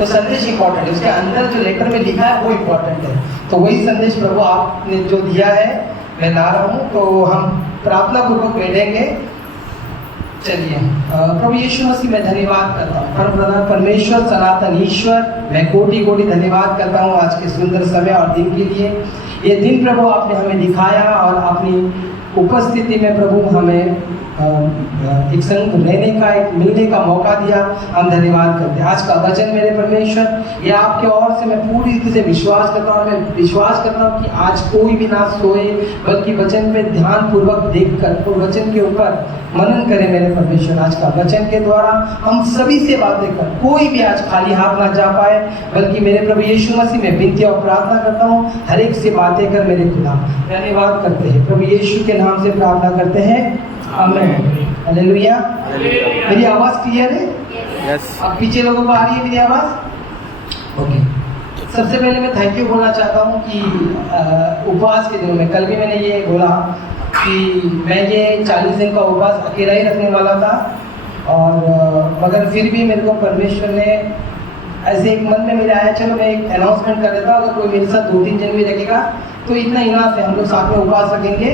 तो संदेश इंपॉर्टेंट है, उसके अंदर जो लेटर में लिखा है वो इंपॉर्टेंट है। तो वही संदेश प्रभु आपने जो दिया है मैं ला रहा हूँ। तो हम प्रार्थना पूर्वक बैठेंगे। चलिए, प्रभु यीशु मसीह मैं धन्यवाद करता हूँ, परमप्रधान परमेश्वर सनातन ईश्वर, मैं कोटि कोटि धन्यवाद करता हूँ आज के सुंदर समय और दिन के लिए। ये दिन प्रभु आपने हमें दिखाया और अपनी उपस्थिति में प्रभु हमें एक संग रहने का, एक मिलने का मौका दिया। हम धन्यवाद करते हैं। आज का वचन मेरे परमेश्वर ये आपके ओर से मैं पूरी तरह से विश्वास करता हूँ। मैं विश्वास करता हूँ कि आज कोई भी ना सोए, बल्कि वचन पे ध्यान पूर्वक देखकर और वचन के ऊपर मनन करें मेरे परमेश्वर। आज का वचन के द्वारा हम सभी से बातें कर, कोई भी आज खाली हाथ ना जा पाए, बल्कि मेरे प्रभु यीशु मसीह में विनती और प्रार्थना करता हूँ, हर एक से बातें कर मेरे खुदा। धन्यवाद करते हैं प्रभु यीशु के नाम से प्रार्थना करते हैं, आमीन, हालेलुया। मेरी आवाज क्लियर है? यस। अब पीछे लोगों को आ रही है मेरी आवाज? ओके। सबसे पहले मैं थैंक यू बोलना चाहता हूँ कि उपवास के दिनों में, कल भी मैंने ये बोला कि मैं ये 40 दिन का उपवास अकेला ही रखने वाला था, और मगर फिर भी मेरे को परमेश्वर ने ऐसे एक मन में मेरा आया, चलो मैं एक अनाउंसमेंट कर देता हूँ, अगर कोई मेरे साथ 2-3 जन भी रखेगा तो इतना इनाफ है, हम लोग साथ में उपवास रखेंगे,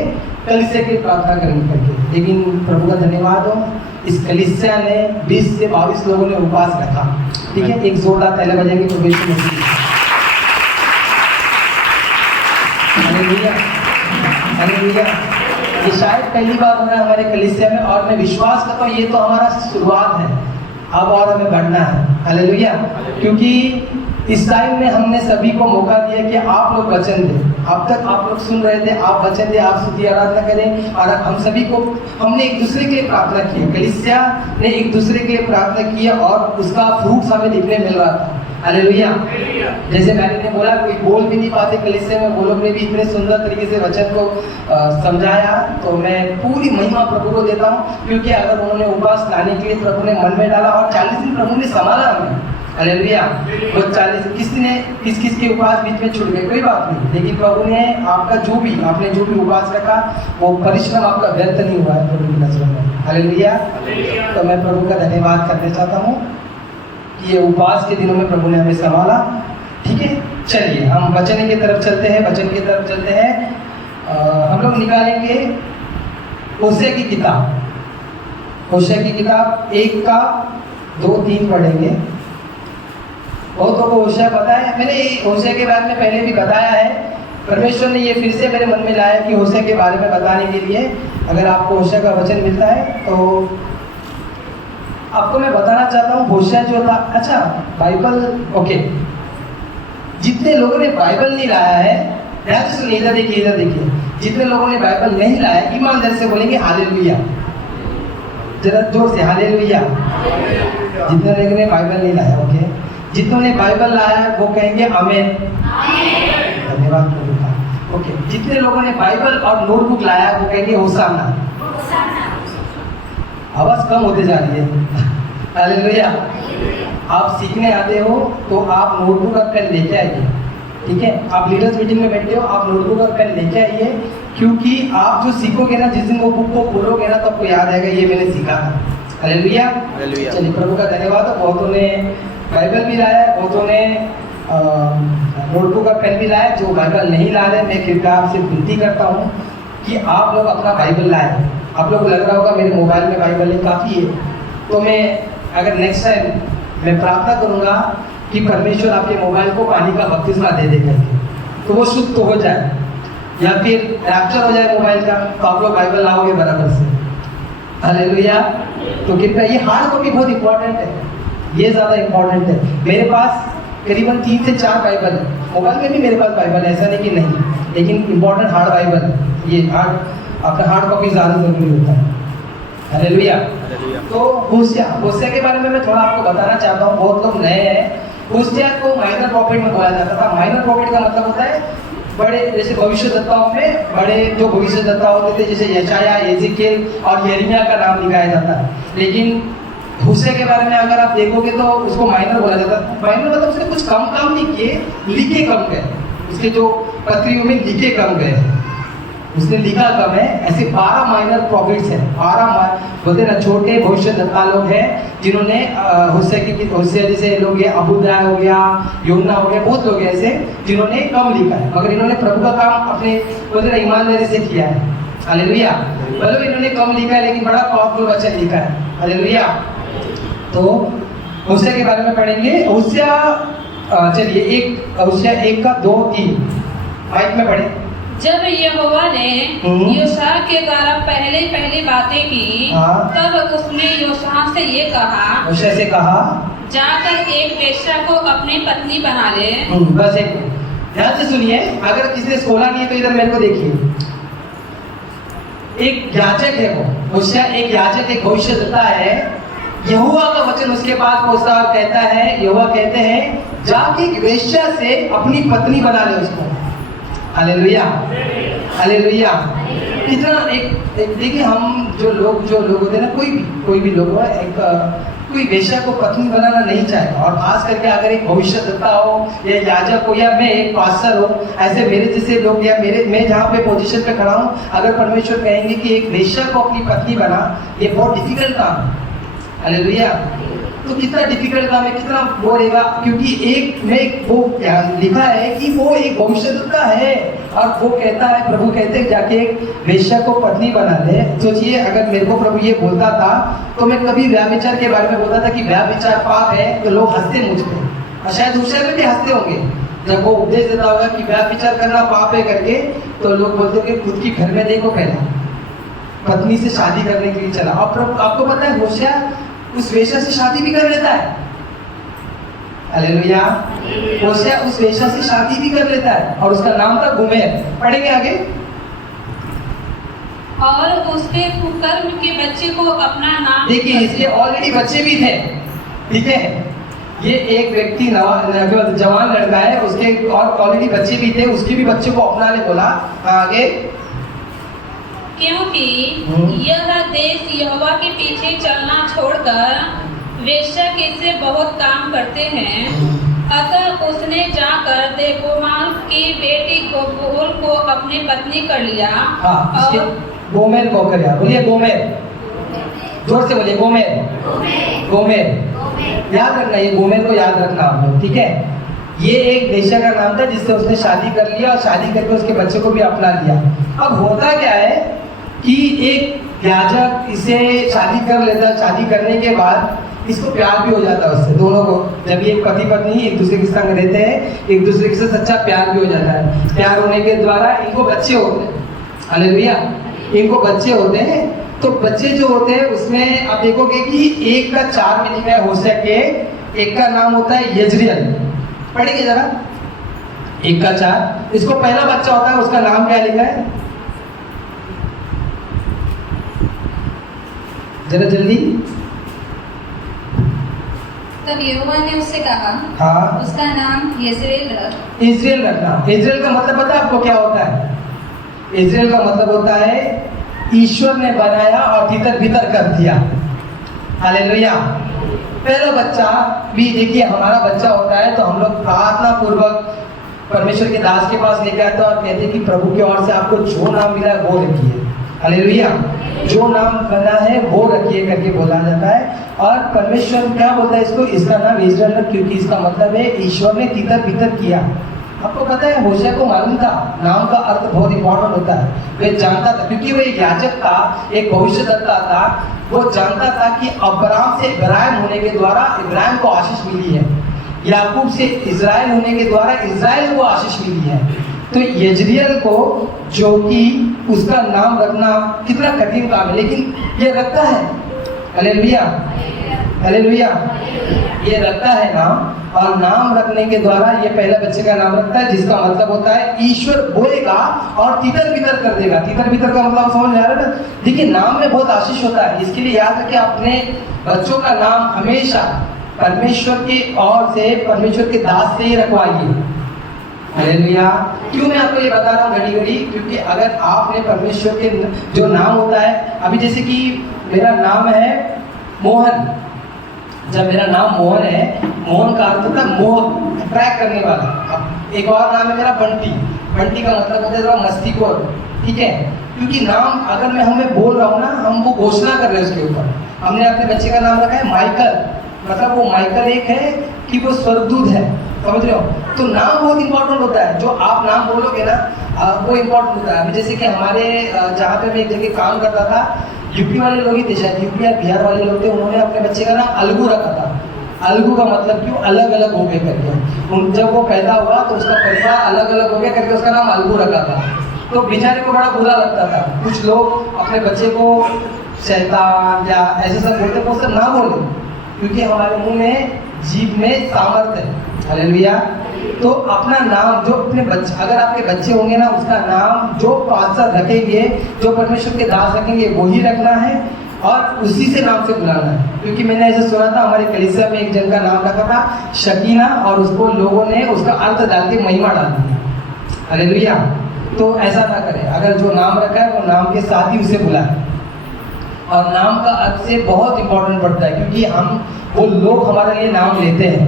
कलिसिया की प्रार्थना करेंगे करके। लेकिन प्रभु का धन्यवाद हो, इस कलिसिया ने 20 से 22 लोगों ने उपवास रखा। ठीक है, एक जोरदार ताली बजाएंगे प्रभु यीशु मसीह। Hallelujah, hallelujah. ये शायद पहली बार हो रहा है हमारे कलिसिया में, और मैं विश्वास करता हूँ ये तो हमारा शुरुआत है, अब और हमें बढ़ना है। हालेलुया। क्योंकि इस टाइम में हमने सभी को मौका दिया कि आप लोग वचन दें। अब तक आप लोग सुन रहे थे, आप वचन दें, आप स्तुति आराधना करें, और हम सभी को हमने एक दूसरे के लिए प्रार्थना की, कलीसिया ने एक दूसरे के लिए प्रार्थना की, और उसका फ्रूट्स हमें दिखने मिल रहा था। हालेलुया। जैसे मैंने बोला, कोई बोल भी नहीं पाते कलीसिया में, वो लोग ने भी इतने सुंदर तरीके से वचन को समझाया। तो मैं पूरी महिमा प्रभु को देता हूँ, क्योंकि अगर उन्होंने उपवास लाने के लिए प्रभु ने मन में डाला, और 40 दिन प्रभु ने संभाला हमें। हालेलुया। वो 40 किस किस के उपवास बीच में छूट गए, कोई बात नहीं, लेकिन प्रभु ने आपका आपने जो भी उपवास रखा, वो परिश्रम आपका व्यर्थ नहीं हुआ है प्रभु की नजरों में। हालेलुया। तो मैं प्रभु का धन्यवाद करना चाहता हूँ कि ये उपवास के दिनों में प्रभु ने हमें संभाला। ठीक है, चलिए हम वचन की तरफ चलते हैं। वचन की तरफ चलते हैं। हम लोग निकालेंगे होशे की किताब, होशे की किताब 1 का 2-3 पढ़ेंगे। बहुतों को होशे पता है, मैंने होशे के बारे में पहले भी बताया है। परमेश्वर ने ये फिर से मेरे मन में लाया कि होशे के बारे में बताने के लिए, अगर आपको होशे का वचन मिलता है तो आपको मैं बताना चाहता हूँ। होशे जो था, अच्छा बाइबल, ओके, जितने लोगों ने बाइबल नहीं लाया है, ध्यान से सुनिए, इधर देखिए, इधर देखिए, जितने लोगों ने बाइबल नहीं लाया, ईमानदारी से बोलेंगे हालेलुया, जरा जोर से हालेलुया। जितने लोगों ने बाइबल नहीं लाया, ओके, जितनों ने बाइबल लाया है वो कहेंगे आमीन, धन्यवाद प्रभु का। ओके, जितने लोगों ने बाइबल और नोटबुक लाया है वो कहेंगे होशाना। आवाज कम होते जा रही है। हालेलुया। आप सीखने आते हो तो आप नोटबुक और पेन लेके आइए। ठीक है, आप लीडर्स मीटिंग में बैठते हो, आप नोटबुक और पेन लेके आइए, क्योंकि आप जो सीखोगे ना, जिस दिन वो बुक को खोलोगे ना, तो आपको याद आएगा ये मैंने सीखा था। हालेलुया। चलिए, प्रभु का धन्यवाद। बहुतों ने बाइबल भी लाया है, बहुतों ने नोटबुक और पेन भी लाया। जो बाइबल नहीं ला रहे, मैं कृपया आपसे विनती करता हूँ कि आप लोग अपना बाइबल लाएं। आप लोग को लग रहा होगा मेरे मोबाइल में बाइबल है, काफ़ी है, तो मैं अगर नेक्स्ट टाइम मैं प्रार्थना करूँगा कि परमेश्वर आपके मोबाइल को पानी का बपतिस्मा दे दे करके, तो वो शुद्ध तो हो जाए, या फिर रैप्चर हो जाए मोबाइल का, तो आप लोग बाइबल लाओगे बराबर से। हालेलुया। तो कृपया, ये हार्ड कॉपी बहुत इंपॉर्टेंट है, ये ज़्यादा इंपॉर्टेंट है। मेरे पास करीबन 3 से 4 बाइबल है, मोबाइल में भी मेरे पास बाइबल है, ऐसा नहीं कि नहीं, लेकिन इंपॉर्टेंट हार्ड बाइबल है। ये आपका हार्ड कॉपी ज़्यादा जरूरी होता है। हालेलुया। तो होशे के बारे में मैं थोड़ा आपको बताना चाहता हूँ। बहुत लोग नए हैं। होशे को माइनर प्रॉफिट में बोला जाता था। माइनर प्रॉफिट का मतलब होता है बड़े, जैसे भविष्यद्वक्ताओं में बड़े जो भविष्यद्वक्ता होते थे, जैसे यशाया, एजेकिएल और यिर्मयाह का नाम लिखाया जाता है। लेकिन होशे के बारे में अगर आप देखोगे तो उसको माइनर बोला जाता है। माइनर मतलब उसने कुछ कम काम नहीं किए, लिखे कम गए, उसके जो पत्रियों में लिखे कम गए। उसने लिखा कम है, ऐसे 12 माइनर प्रॉफिट्स हैं। 12 बोलते ना छोटे भविष्यद्वक्ता लोग हैं जिन्होंने होशे जैसे लोग हैं, अबूदाय हो गया, योना हो गया, बहुत लोग हैं ऐसे जिन्होंने कम लिखा है, मगर इन्होंने प्रभु का काम अपने बोलते ना ईमानदारी से किया है। हालेलुया। मतलब इन्होंने कम लिखा है लेकिन बड़ा पावरफुल वचन लिखा है। हालेलुया। तो होशे के बारे में पढ़ेंगे। होशे चलिए होशे 1:2-3 माइक में पढ़े। जब यहोवा ने योशा के द्वारा पहली बातें की, तब उसने योशा से ये कहा, होशे से कहा, जाकर एक वेश्या को अपनी पत्नी बना ले। बस एक ध्यान से सुनिए, अगर किसी ने 16 नहीं है तो इधर मेरे को देखिए। एक याजक है वो, होशे एक याजक, एक भविष्यद्वक्ता है। यहोवा का वचन उसके पास पहुंचता और कहता है, यहोवा कहते हैं जाके एक वेश्या से अपनी पत्नी बना ले उसको। Hallelujah, hallelujah. इतना एक देखिए, हम जो लोग होते हैं ना, कोई भी लोग हो, कोई वेश्या को पत्नी बनाना नहीं चाहेगा। और खास करके अगर एक भविष्यद्वक्ता हो या याजक हो या मैं एक पास्टर हो, ऐसे मेरे जैसे लोग या मैं जहाँ पे पोजीशन पे खड़ा हूँ, अगर परमेश्वर कहेंगे कि एक वेश्या को अपनी पत्नी बना, ये बहुत डिफिकल्ट काम है। हालेलुया। तो कितना डिफिकल्ट काम है, कितना वो रहेगा, क्योंकि वो लिखा है कि वो एक भविष्यद्वक्ता है और वो कहता है, प्रभु कहते हैं जाके एक वेश्या को पत्नी बना ले। सोचिए, अगर मेरे को प्रभु ये बोलता था तो मैं कभी व्याभिचार के बारे में बोलता था कि व्याभिचार पाप है, तो लोग हंसते मुझ पे, और शायद दूसरे में भी हंसते होंगे। जब वो उपदेश देता होगा कि व्याभिचार करना पाप है करके, तो लोग बोलते होंगे खुद की घर में देखो, पहला पत्नी से शादी करने के लिए चला। और प्रभु आपको पता है होशे उस वेश्या से शादी भी कर लेता है। हालेलुया। होशे उस वेश्या से शादी भी कर लेता है और उसका नाम था गोमेर। पढ़ेंगे आगे। और उसके कुकर्म के बच्चे को अपना नाम, देखिए इसके ऑलरेडी बच्चे भी थे, ठीक है। ये एक व्यक्ति जवान लड़का है, उसके और ऑलरेडी बच्चे भी थे, उसके भी बच्चे को अपना ले बोला। आगे, क्योंकि यह देश यहोवा के पीछे चलना छोड़कर वेश्या के से बहुत काम करते हैं। अतः उसने जाकर देबोमाल की बेटी गोमेर को अपनी पत्नी कर लिया। और गोमेर को कर लिया। बोलिए गोमेर, जोर से बोलिए गोमेर। गोमेर याद रखना, ये गोमेर को याद रखना आप लोग, ठीक है। ये एक वेश्या का नाम था जिससे उसने शादी कर लिया और शादी करके उसके बच्चे को भी अपना लिया। अब होता क्या है कि एक याजक इसे शादी कर लेता है, शादी करने के बाद इसको प्यार भी हो जाता है उससे, दोनों को। जब ये पति पत्नी एक दूसरे के संग रहते हैं, एक दूसरे के साथ सच्चा प्यार भी हो जाता है। प्यार होने के द्वारा इनको बच्चे होते हैं। हालेलुया। इनको बच्चे होते हैं। तो बच्चे जो होते हैं उसमें आप देखोगे कि 1:4 में लिखा है होशे के, एक का नाम होता है यजरियल। पढ़ेंगे जरा 1:4। इसको पहला बच्चा होता है, उसका नाम क्या लिखा है, जरा जल्दी। तब यहोवा ने उससे कहा, हाँ, उसका नाम यजरेल रख। इजराइल रखना। इजराइल का मतलब पता है आपको क्या होता है? इजराइल का मतलब होता है ईश्वर ने बनाया और तितर बितर कर दिया। हालेलुया। पहला बच्चा भी देखिए, हमारा बच्चा होता है तो हम लोग प्रार्थना पूर्वक परमेश्वर के दास के पास लेके आते हैं और कहते हैं कि प्रभु की ओर से आपको जो नाम मिला है वो रखिए। हालेलुया। जो नाम बना है वो रखिए करके बोला जाता है। और परमेश्वर क्या बोलता है इसको, इसका नाम इजराइल रख, क्योंकि इसका मतलब है ईश्वर ने तितर बितर किया। आपको पता है होशे को मालूम था नाम का अर्थ बहुत इंपॉर्टेंट होता है, वे जानता था, क्योंकि वो एक याजक था, एक भविष्यद्वक्ता था। वो जानता था कि अब्राहम से इब्राहिम होने के द्वारा इब्राहिम को आशीष मिली है, याकूब से इजराइल होने के द्वारा इजराइल को आशीष मिली है। तो यजरियल को, जो कि उसका नाम रखना कितना कठिन काम है, लेकिन ये रखता है। Hallelujah, hallelujah. ये रखता है नाम, और नाम रखने के द्वारा ये पहले बच्चे का नाम रखता है, जिसका मतलब होता है ईश्वर बोलेगा और तितर बितर कर देगा। तितर बितर का मतलब समझ में आ रहा है ना? देखिए नाम में बहुत आशीष होता है, इसके लिए याद रखिए अपने बच्चों का नाम हमेशा परमेश्वर की ओर से, परमेश्वर के दास से ही रखवाइए। हालेलुया। क्यों मैं आपको ये बता रहा हूँ घड़ी घड़ी, क्योंकि अगर आपने परमेश्वर के जो नाम होता है, अभी जैसे कि मेरा नाम है मोहन, जब मेरा नाम मोहन है, मोहन का अर्थ होता है मोह, अट्रैक्ट करने वाला। अब एक और नाम है मेरा बंटी। बंटी का मतलब होता है थोड़ा मस्तीखोर, ठीक है, क्योंकि नाम अगर मैं हमें बोल रहा हूँ ना, हम वो घोषणा कर रहे हैं उसके ऊपर। हमने अपने बच्चे का नाम रखा है माइकल, मतलब वो माइकल एक है कि वो स्वर्गदूत है, समझ रहे हो? तो नाम बहुत इंपॉर्टेंट होता है, जो आप नाम बोलोगे ना वो इंपॉर्टेंट होता है। अभी जैसे कि हमारे जहाँ पे मैं एक जगह काम करता था, यूपी वाले लोग ही थे, शायद यूपी या बिहार वाले लोग थे, उन्होंने अपने बच्चे का नाम अलगू रखा था। अलगू का मतलब क्यों, अलग अलग हो गए करके। जब वो पैदा हुआ तो उसका परिवार अलग अलग हो गया करके उसका नाम अलगू रखा था। तो बेचारे को बड़ा बुरा लगता था। कुछ लोग अपने बच्चे को शैतान या ऐसे सब बोलते, वो सब ना बोले, क्योंकि हमारे मुंह में, जीभ में सामर्थ है। हालेलुया। तो अपना नाम जो अपने बच्चे, अगर आपके बच्चे होंगे ना, उसका नाम जो पास्टर रखेंगे, जो परमेश्वर के दास रखेंगे, वही रखना है और उसी से नाम से बुलाना है। क्योंकि मैंने ऐसे सुना था, हमारे कलीसिया में एक जन का नाम रखा था शकीना, और उसको लोगों ने उसका अर्थ डाल के महिमा डाल दी। हालेलुया। तो ऐसा ना करें, अगर जो नाम रखा है वो नाम के साथ ही उसे बुलाए। और नाम का अर्थ से बहुत इंपॉर्टेंट पड़ता है, क्योंकि हम, वो लोग हमारे लिए नाम लेते हैं,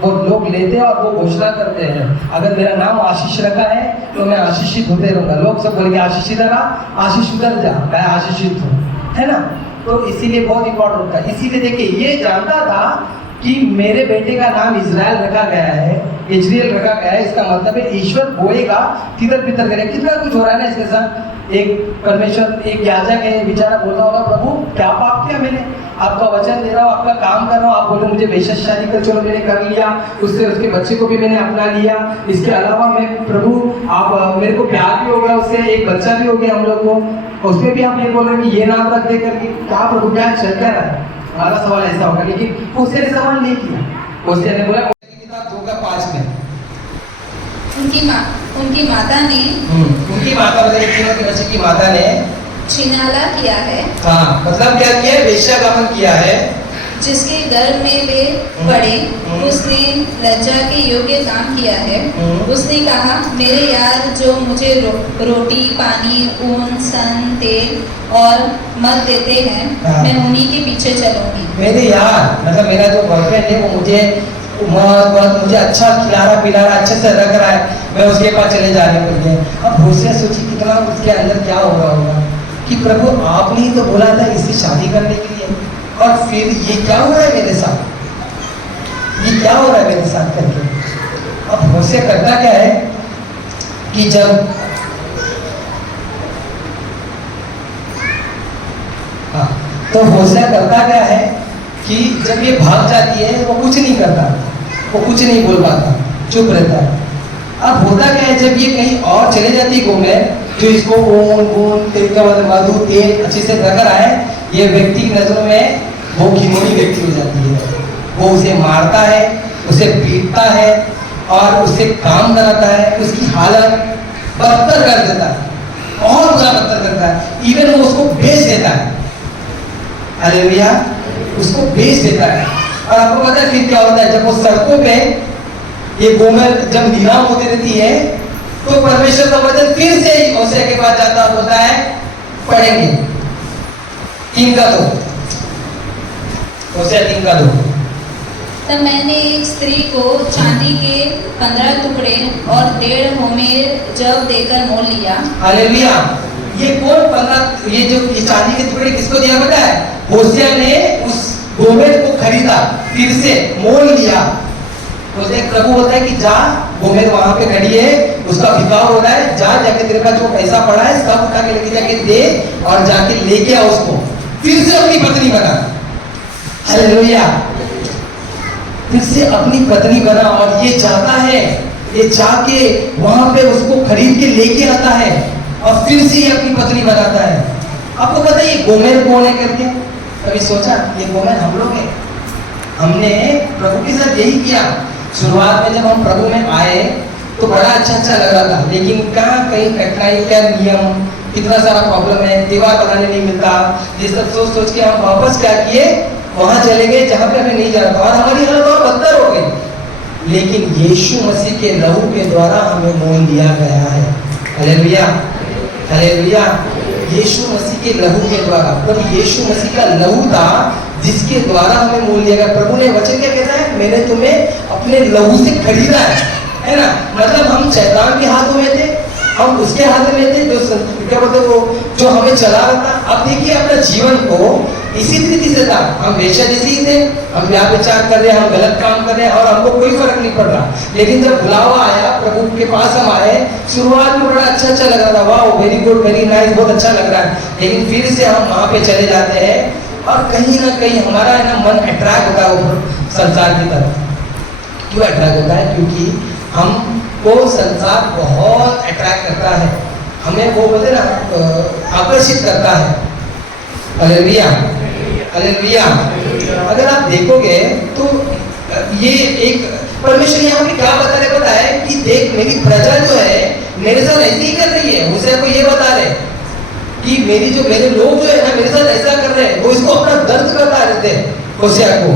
वो लोग लेते हैं और वो घोषणा करते हैं, अगर मेरा नाम आशीष रखा है तो मैं आशीषित होते रहूंगा। लोग सब बोलेंगे आशीषित रहा, आशीष उतर जा, मैं आशीषित हूँ, है ना? तो इसीलिए बहुत इंपॉर्टेंट होता है। इसीलिए देखिए, ये जानता था कि मेरे बेटे का नाम इजराइल रखा गया है, इजराइल रखा गया है, इसका मतलब है ईश्वर बोएगा, तितर बितर करेगा। कितना कुछ हो रहा है ना इसके साथ। एक परमेश्वर, एक याजक है, बेचारा बोलता होगा, प्रभु क्या पाप किया मैंने, आपका वचन दे रहा हूँ, आपका काम कर रहा हूँ, आप बोले मुझे बेशक शादी कर, चलो मैंने कर लिया, उससे उसके बच्चे को भी मैंने अपना लिया, इसके अलावा मैं, प्रभु आप, मेरे को प्यार भी हो गया उससे, एक बच्चा भी हो गया हम लोग को, उसमें भी आप ये बोल रहे हैं कि ये नाम रख दे करके, कहा प्रभु क्या चल क्या रहा है? हमारा सवाल ऐसा होगा, लेकिन उसने सवाल नहीं किया। उसने बोला 2:5 में उनकी माता ने, उनकी माता मतलब के बच्चे की माता ने छिनाला किया है। हाँ, मतलब क्या किया? वेश्यागमन किया है। जिसके गर्भ में वे पड़े, उसने लज्जा के योग्य काम किया है। उसने कहा, मेरे यार जो मुझे रोटी, पानी, ऊन, सन, तेल और मद देते हैं, मैं उन्हीं के पीछे चलूंगी। मेरे यार मतलब मेरा जो बॉयफ्रेंड है, वो मुझे अच्छा खिला रहा पिला रहा, अच्छे से रख रहा है, मैं उसके पास चले जा रहे हैं। अब होशे सोची कितना उसके अंदर क्या हो रहा होगा कि प्रभु आपने ही तो बोला था इससे शादी करने के लिए, और फिर ये क्या हो रहा है मेरे साथ, ये क्या हो रहा है मेरे साथ करके। अब होशे करता क्या है कि जब हाँ, तो होशे करता क्या है कि जब ये भाग जाती है, वो कुछ नहीं करता, वो कुछ नहीं बोल पाता, चुप रहता है। अब होता क्या है, जब ये कहीं और चले जाती है घूमने, जो इसको ऊन तेल का मधु तेल अच्छे से रख रहा है, ये व्यक्ति की नजरों में वो घिनौनी व्यक्ति हो जाती है। वो उसे मारता है, उसे पीटता है और उससे काम कराता है, उसकी हालत बदतर कर देता है, बहुत बुरा बदतर करता है। इवन वो उसको बेच देता है। हालेलुया, उसको बेच देता है। और आपको पता है फिर क्या होता है, जब वो सड़कों पे ये गोमेर जब नीलाम होती रहती है, तो परमेश्वर का वचन फिर से होशे के पास जाता होता है, पढ़ेंगे 3:2, होशे 3:2। तब मैंने एक स्त्री को चांदी के 15 टुकड़े और 1.5 होमेर जव देकर मोल लिया। हालेलुया। ये कौन 15, ये जो चांदी के टुकड़े किसको दिया पता है? होशे ने उस गोमेर को खरीदा, फिर से मोल लिया। उसे प्रभु होता है कि जा, गोमेर वहां पे खड़ी है, उसका बिकाव हो रहा है, जा जाके तेरे पास जो पैसा पड़ा है सब उठा के लेके जाके दे और जाके लेके आ उसको, फिर से अपनी पत्नी बना। हालेलुया, फिर से अपनी पत्नी बना। और ये चाहता है, ये जाके वहां पे उसको खरीद के लेके आता है और फिर से ये अपनी पत्नी बनाता है। आपको पता है ये गोमेर कौन है करके? कभी सोचा? ये गोमेर हम लोग हैं। हमने प्रभु के साथ यही किया। शुरुआत में जब हम प्रभु में आए तो बड़ा अच्छा लग रहा था, लेकिन कहाँ कहीं कठिनाई, क्या नियम, कितना सारा प्रॉब्लम है, दीवार बनाने नहीं मिलता, ये सब सोच के हम वापस क्या किए, वहां चले गए जहां पे हमें नहीं जाना था, और हमारी हालत और बदतर हो गई। लेकिन यीशु मसीह के लहू के द्वारा हमें मोल दिया गया है। Hallelujah, hallelujah. यीशु मसीह के लहू के द्वारा, प्रभु यीशु मसीह का लहू था जिसके द्वारा हमें मोल दिया गया। प्रभु ने वचन क्या कहता है? मैंने तुम्हें अपने लहू से खरीदा है ना? मतलब हम शैतान के हाथों में थे, हम उसके हाथ में थे, जो क्या बोलते वो जो हमें चला रहा था। अब देखिए अपना जीवन को इसी तरीके से था, हम वेश्या जैसे ही थे, हम व्याभिचार कर रहे हैं, हम गलत काम कर रहे हैं और हमको कोई फर्क नहीं पड़ रहा। लेकिन जब बुलावा आया प्रभु के पास हम आए, शुरुआत में बड़ा अच्छा लग रहा था, वाह वेरी गुड वेरी नाइस, बहुत अच्छा लग रहा है। लेकिन फिर से हम वहां पे चले जाते हैं और कहीं ना कहीं हमारा है ना मन अट्रैक्ट होता है वो संसार की तरफ। क्यों अट्रैक्ट होता है? क्योंकि हमको संसार बहुत अट्रैक्ट करता है, हमें वो बोलते ना आकर्षित करता है। Hallelujah hallelujah. अगर आप देखोगे तो ये एक परमेश्वर यहाँ पे क्या बता रहे, पता है कि देख मेरी प्रजा जो है मेरे साथ ऐसे ही कर रही है। उसे को ये बता रहे कि मेरे लोग जो है ना मेरे साथ ऐसा कर रहे हैं, वो इसको अपना दर्द बता रहे थे होशिया को।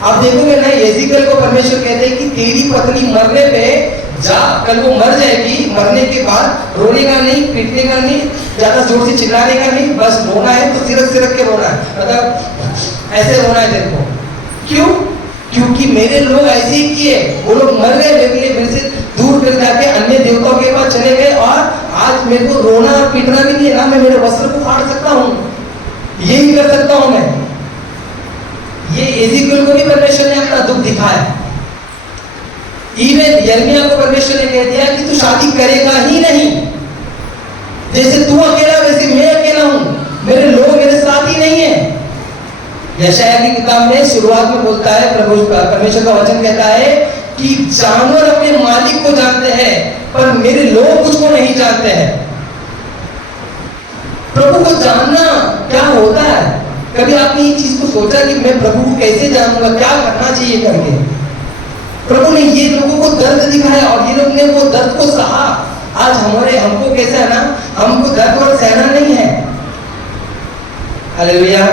आप देखोगे ना येज़ेकेल को परमेश्वर कहते हैं कि तेरी पत्नी मरने पे जा, कल वो मर जाएगी, मरने के बाद रोनेगा नहीं, पीटने का नहीं, ज्यादा जोर से चिल्लाने का नहीं, बस रोना है तो सिरक के रोना है, मतलब ऐसे रोना है तेरे को। क्यों? क्योंकि मेरे लोग ऐसे ही किए, वो लोग मर गए, मेरे लिए मेरे से दूर कर जाके अन्य देवताओं के पास चले गए और आज मेरे को रोना पीटना भी नहीं है ना, मैं मेरे वस्त्र को फाड़ सकता हूँ, यही कर सकता हूँ मैं। ये येज़ेकेल को भी परमेश्वर ने अपना दुख दिखाया। इवन यिर्मयाह को परमेश्वर ने कह दिया कि तू शादी करेगा ही नहीं, जैसे तू अकेला वैसे मैं अकेला हूं, मेरे लोग मेरे साथ ही नहीं है। यशायाह की किताब में शुरुआत में बोलता है, प्रभु परमेश्वर का वचन कहता है कि जानवर अपने मालिक को जानते हैं पर मेरे लोग मुझको नहीं जानते हैं। प्रभु को जानना क्या होता है? कभी आपने ये चीज को सोचा कि मैं प्रभु को कैसे जानूंगा, क्या करना चाहिए करके? प्रभु ने ये लोगों को दर्द दिखाया और ये लोग ने वो दर्द को सहा। आज हमको कैसा है ना, हमको दर्द और सहना नहीं है। हालेलुया।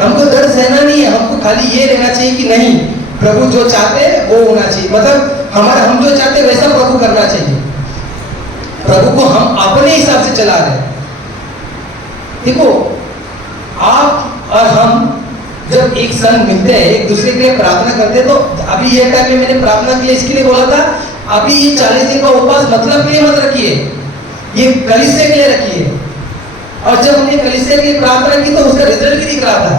हमको दर्द सहना नहीं है, हमको खाली ये रहना चाहिए कि नहीं प्रभु जो चाहते हैं वो होना चाहिए, मतलब हम जो चाहते हैं वैसा प्रभु करना चाहिए। प्रभु को हम अपने हिसाब से चला रहे। देखो आप और हम जब एक संग मिलते हैं, एक दूसरे के लिए प्रार्थना करते हैं, तो अभी ये टाइम में मैंने प्रार्थना की इसके लिए बोला था, अभी ये 40 दिन का उपवास मतलब के लिए मत रखिए, ये कलीसिया के लिए रखिए। और जब हमने कलीसिया के लिए प्रार्थना की तो उसका रिजल्ट भी दिख रहा था।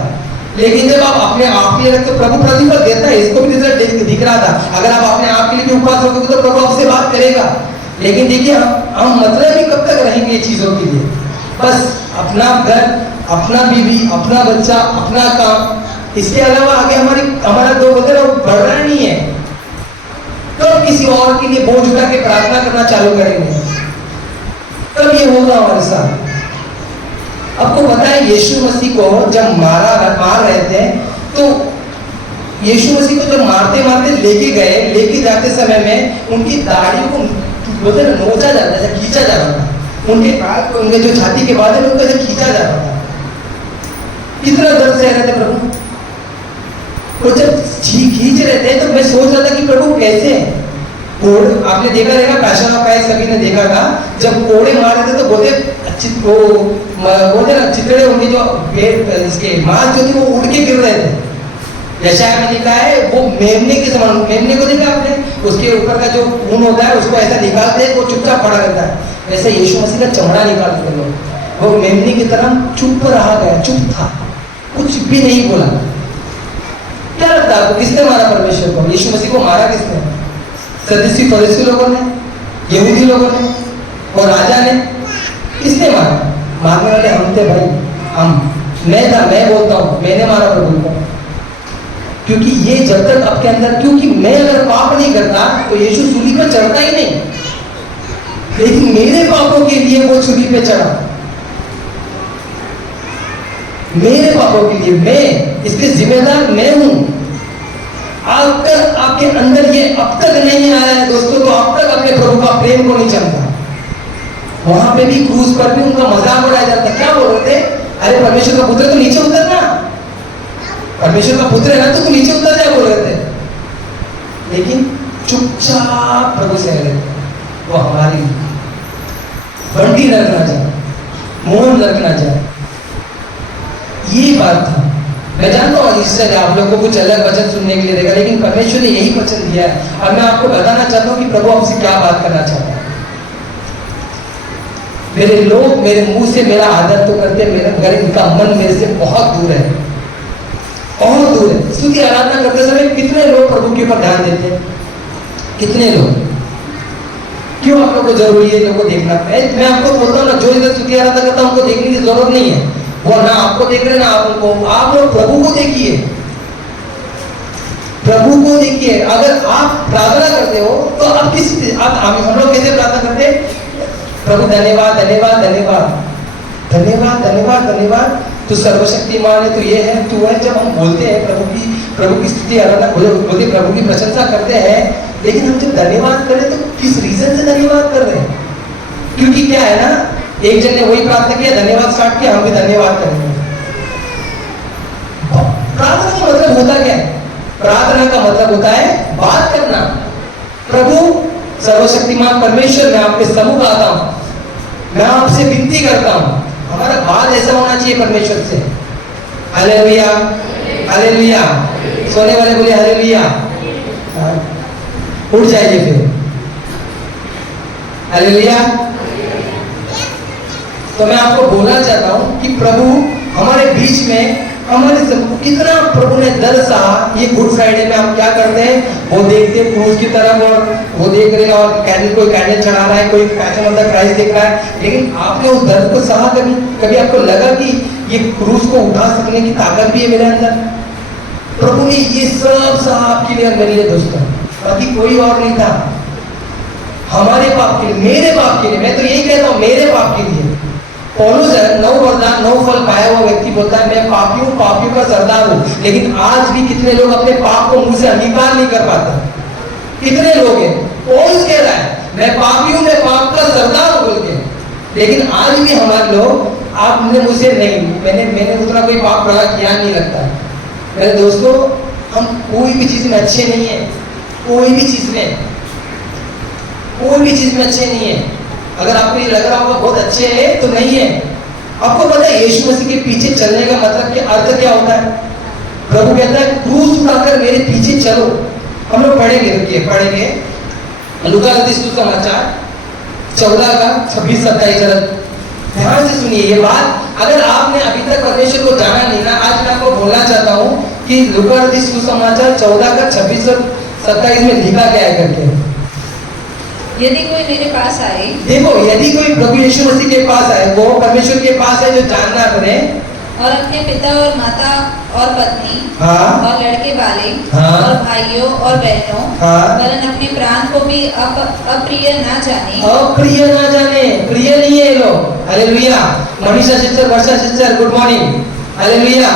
लेकिन जब आप अपने आप के लिए रखते, प्रभु प्रतिफल देता है, इसको भी रिजल्ट दिख रहा था। अगर आप अपने आप के लिए भी उपवास रखोगे तो प्रभु आपसे बात करेगा। लेकिन देखिए हम मतलब ही कब तक रहेंगे ये चीजों के लिए? बस अपना घर, अपना बीवी, अपना बच्चा, अपना काम, इसके अलावा आगे हमारा दो वगैरह बढ़ रहा नहीं है। कब किसी और के लिए बोझ उठा के प्रार्थना करना चालू करेंगे? कब ये होगा हमारे साथ? आपको पता है यीशु मसीह को जब मार रहे थे तो यीशु मसीह को जब मारते मारते लेके जाते समय में उनकी दाढ़ी को बोलते ना नोचा जाता था, खींचा जा रहा था, उनके बाल को, उनके जो छाती के बाद है उनको ऐसे खींचा जा रहा था। कितना दर्द सह रहे थे प्रभु। तो जब खींच रहे थे तो मैं सोच रहा था कि प्रभु कैसे हैं? आपने देखा रहेगा, पैशन ऑफ क्राइस्ट सभी ने देखा था, जब कोड़े मार रहे थे तो बोलते ना चितड़े उनके जो इसके मांस जो थी वो उड़ के गिर रहे थे। यशायाह में लिखा है वो मेमने के समान, मेमने को देखा आपने, उसके ऊपर का जो खून होता है उसको ऐसा निकालते हैं, वो चुपचाप पड़ा रहता है। वैसे यीशु मसीह का चमड़ा निकालते थे लोग, वो मेमने की तरह चुप रहा गया, चुप था, कुछ भी नहीं बोला। क्या लगता है आपको किसने मारा परमेश्वर को? यीशु मसीह को मारा किसने? सदस्यी फरीसी लोगों ने, यहूदी लोगों ने और राजा ने। किसने मारा? मारने वाले हम थे भाई, मैं बोलता हूँ मैंने मारा प्रभु को। क्योंकि ये जब तक आपके अंदर, क्योंकि मैं अगर पाप नहीं करता तो यीशु सूली पर चढ़ता ही नहीं, लेकिन मेरे पापों के लिए वो सूली पे चढ़ा, मेरे पापों के लिए, मैं इसके जिम्मेदार मैं हूं। अगर आपके अंदर ये अब तक नहीं आया है दोस्तों, तो अब तक अपने प्रभु का प्रेम को नहीं जानता। वहां पे भी क्रूज पर भी उनका मजाक उड़ाया जाता है। क्या बोल रहे थे? अरे परमेश्वर का पुत्र तो नीचे उतरना, परमेश्वर का पुत्र है ना तो तू नीचे उतर जा, बोल रहे थे। लेकिन चुपचाप प्रभु से रहे थे। वो हमारी बंटी नरक ना जाए, मोहन नरक ना जाए, ये बात था। मैं जानता हूँ इससे आप लोगों को कुछ अलग वचन सुनने के लिए देगा, लेकिन परमेश्वर ने यही वचन दिया है और मैं आपको बताना चाहता हूँ कि प्रभु आपसे क्या बात करना चाहता है। मेरे लोग मेरे मुंह से मेरा आदर तो करते, मेरे घर इनका मन मेरे से बहुत दूर है, बहुत दूर है। स्तुति आराधना करते समय कितने लोग प्रभु के ऊपर ध्यान देते हैं? कितने लोग? क्यों आप लोग को जरूरी है लोगों को देखना? मैं आपको बोलता हूँ ना, जो इधर स्तुति आराधना करता है उनको देखने की जरूरत नहीं है। वो ना आपको देख रहे ना आप उनको, आप लोग प्रभु को देखिए, प्रभु को देखिए। अगर आप प्रार्थना करते हो तो आप हम लोग कैसे प्रार्थना करते हैं? प्रभु धन्यवाद धन्यवाद धन्यवाद धन्यवाद धन्यवाद धन्यवाद, तू सर्वशक्तिमान है, तू ये है, तू है। जब हम बोलते हैं प्रभु की स्तुति आराधना बोलते, प्रभु की प्रशंसा करते हैं, लेकिन हम जब धन्यवाद करें तो किस रीजन से धन्यवाद कर रहे हैं? क्योंकि क्या है ना, एक जन ने वही प्रार्थना किया, धन्यवाद स्टार्ट किया, हम भी धन्यवाद करेंगे। प्रार्थना का मतलब होता क्या है? प्रार्थना का मतलब होता है बात करना। प्रभु सर्वशक्तिमान परमेश्वर, मैं आपके सम्मुख आता हूं, मैं आपसे विनती करता हूं। हमारा बात ऐसा होना चाहिए परमेश्वर से। Hallelujah hallelujah. सोने वाले बोले हालेलुया। उठ जाइए फिर। हालेलुया। तो मैं आपको बोलना चाहता हूं कि प्रभु हमारे बीच में, हमारे कितना प्रभु ने दर्द सहा। ये गुड फ्राइडे में हम क्या करते हैं? वो देखते हैं क्रूज की तरफ, और वो देख रहे हैं, और कोई कैंडल चढ़ा रहा है, कोई पैशन ऑफ द क्राइस्ट देख रहा है, लेकिन आपने उस दर्द को सहा कभी? कभी आपको लगा कि ये क्रूज को उठा सकने की ताकत भी है मेरे अंदर? प्रभु ने ये सब सहा आपके लिए और मेरे लिए दोस्तों, बाकी कोई और नहीं था। हमारे पाप के लिए, मेरे पाप के लिए, मैं तो यही कहता हूँ, मेरे पाप के लिए। पौलुस है, 9 वरदान 9 फल पाया हुआ व्यक्ति बोलता है, मैं पापियों का सरदार हूं। लेकिन आज भी कितने लोग अपने पाप को मुंह से अंगीकार नहीं कर पाते? कितने लोग हैं? पौलुस कह रहा है मैं पापी हूं, मैं पाप का सरदार हूं बोल के, लेकिन आज भी हमारे लोग, आपने मुझसे नहीं, मैंने उतना कोई पाप बड़ा किया नहीं लगता। मेरे दोस्तों, हम कोई भी चीज में अच्छे नहीं है, कोई भी चीज में अच्छे नहीं है। अगर आपको ये लग रहा होगा बहुत अच्छे हैं, तो नहीं है। आपको पता है यीशु मसीह के पीछे चलने का मतलब क्या, अर्थ क्या होता है? प्रभु कहता है क्रूस उठाकर मेरे पीछे चलो। हम लोग पढ़ेंगे लूका रचित सुसमाचार 14 का 26-27। ध्यान से सुनिए ये बात। अगर आपने अभी तक परमेश्वर को जाना नहीं ना, आज मैं आपको बोलना चाहता हूँ कि लूका रचित सुसमाचार 14 का 26-27 में लिखा गया है करके। यदि कोई मेरे पास आए, देखो, यदि कोई प्रभु यीशु मसीह के पास आए, वो परमेश्वर के पास है जो जानना अपने, और अपने पिता और माता और पत्नी, हाँ, और लड़के वाले, हाँ, और भाइयों और बहनों, हाँ, वरन अपने प्राण को भी अप्रिय ना जाने, प्रिय नहीं है लोग। हालेलुया। मनीषा सिस्टर, वर्षा सिस्टर, गुड मॉर्निंग। हालेलुया।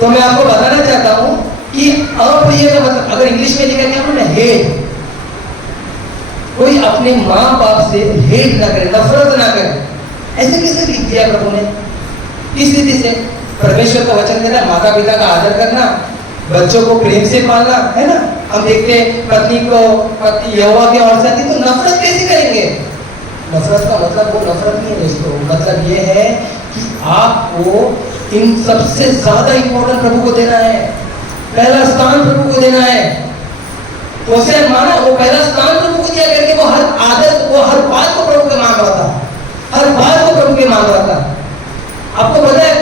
तो मैं आपको बताना चाहता हूँ कि अप्रिय का मतलब, अगर इंग्लिश में लिखा गया ना हेट, कोई अपने माँ बाप से हेट ना करे, नफरत ना करे। ऐसे कैसे लिख दिया प्रभु ने? किस स्थिति से? परमेश्वर का वचन कहता है माता पिता का आदर करना, बच्चों को प्रेम से पालना, है ना। हम देखते हैं पत्नी यहोवा की ओर से आती तो नफरत कैसे करेंगे? नफरत का मतलब वो नफरत नहीं है दोस्तों, मतलब ये है कि आपको इन सबसे ज्यादा इंपॉर्टेंट प्रभु को देना है, पहला स्थान प्रभु को देना है। तो उसे माना वो पहला स्थान प्रभु को दिया करके वो हर आदत, वो हर बात को प्रभु के मान रहा था, हर बात को प्रभु के मान रहा था। आपको पता है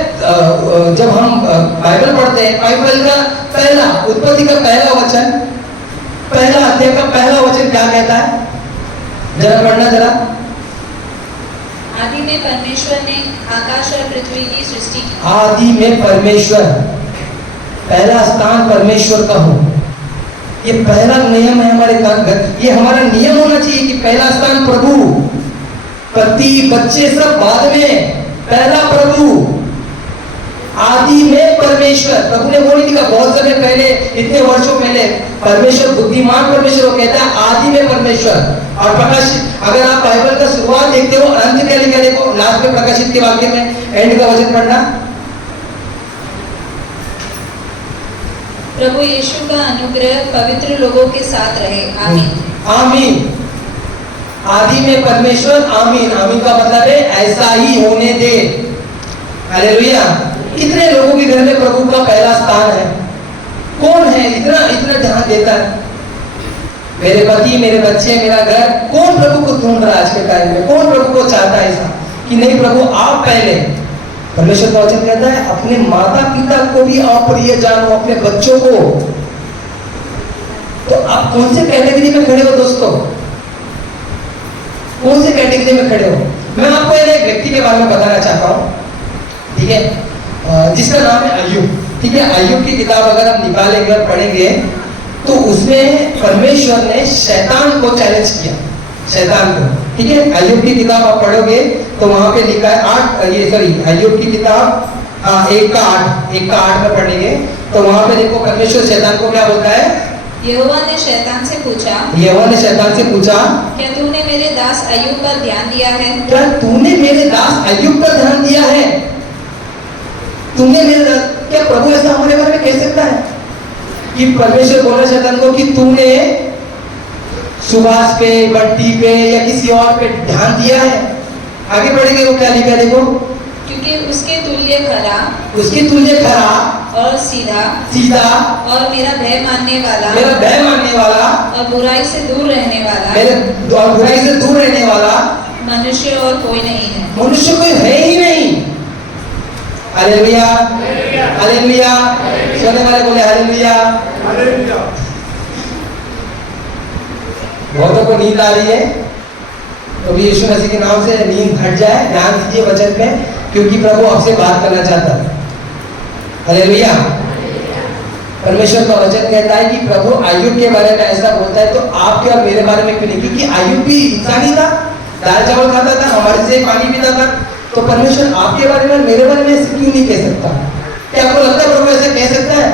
जब हम बाइबल पढ़ते हैं, बाइबल का पहला उत्पत्ति का पहला वचन, पहला अध्याय का पहला वचन क्या कहता है? जरा पढ़ना जरा। आदि में परमेश्वर ने आकाश और पृथ्वी की सृष्टि की। आदि में परमेश्वर, पहला स्थान परमेश्वर का हो, ये पहला नियम है हमारे घर। ये हमारा नियम होना चाहिए कि पहला स्थान प्रभु, पति बच्चे सब बाद में, पहला प्रभु। आदि में परमेश्वर, प्रभु ने वो नहीं लिखा बहुत समय पहले, इतने वर्षों पहले। परमेश्वर बुद्धिमान परमेश्वर, वो कहता है आदि में परमेश्वर। और प्रकाशित, अगर आप बाइबल का शुरुआत देखते हो, अंत क्या लिखा देखो, लास्ट में प्रकाशित के वाक्य में एंड का वचन पढ़ना। प्रभु यीशु का अनुग्रह पवित्र लोगों के साथ रहे, आमीन। आमीन। आदि में परमेश्वर, आमीन। आमीन का मतलब है ऐसा ही होने दे। हालेलुया। कितने लोगों के घर में प्रभु का पहला स्थान है? कौन है इतना ध्यान देता है? मेरे पति, मेरे बच्चे, मेरा घर, कौन प्रभु को ढूंढ रहा है आज के टाइम में? कौन प्रभु को चाहता है ऐसा कि नहीं प्रभु आप पहले? परमेश्वर का वचन कहता है अपने माता पिता को भी आप प्रिय जानो, अपने बच्चों को। तो आप कौन से कैटेगरी में खड़े हो दोस्तों? कौन से कैटेगरी में खड़े हो? मैं आपको एक व्यक्ति के बारे में बताना चाहता हूँ, ठीक है, जिसका नाम है अय्यूब। ठीक है, अय्यूब की किताब अगर हम निकालेंगे और पढ़ेंगे तो उसमें परमेश्वर ने शैतान को चैलेंज किया, शैतान को। ठीक है, अय्यूब की किताब आप पढ़ोगे तो वहां पे लिखा है अय्यूब की किताब 1:8 में पढ़ेंगे तो वहां पे देखो परमेश्वर शैतान को क्या बोलता है। यहोवा ने शैतान से पूछा, क्या तूने मेरे दास अय्यूब पर ध्यान दिया है? क्या तूने मेरे दास अय्यूब पर ध्यान दिया है? क्या प्रभु ऐसा हमारे बारे में कह सकता है कि परमेश्वर बोला शैतान को कि तूने सुभाष पे, बंटी पे या किसी और पे ध्यान दिया है? आगे बढ़ेंगे वो क्या लिखा देखो, क्योंकि उसके तुल्य खरा और सीधा और मेरा भय मानने वाला और बुराई से दूर रहने वाला मनुष्य और कोई नहीं है। मनुष्य कोई है ही नहीं। Hallelujah, hallelujah. सोने वाले बोले हालेलुया। बहुतों को नींद आ रही है तो भी यीशु मसीह के नाम से नींद हट जाए। ध्यान दीजिए वचन में, क्योंकि प्रभु आपसे बात करना चाहता है। हालेलुया। परमेश्वर का वचन कहता है कि प्रभु अय्यूब के बारे में ऐसा बोलता है तो आपके और मेरे बारे में क्यों नहीं? क्योंकि अय्यूब भी इंसान ही था, दाल चावल खाता था, हमारे से पानी पीता था। तो परमेश्वर आपके बारे में, मेरे बारे में ऐसे क्यों नहीं कह सकता? क्या आपको लगता है प्रभु ऐसे कह सकता है?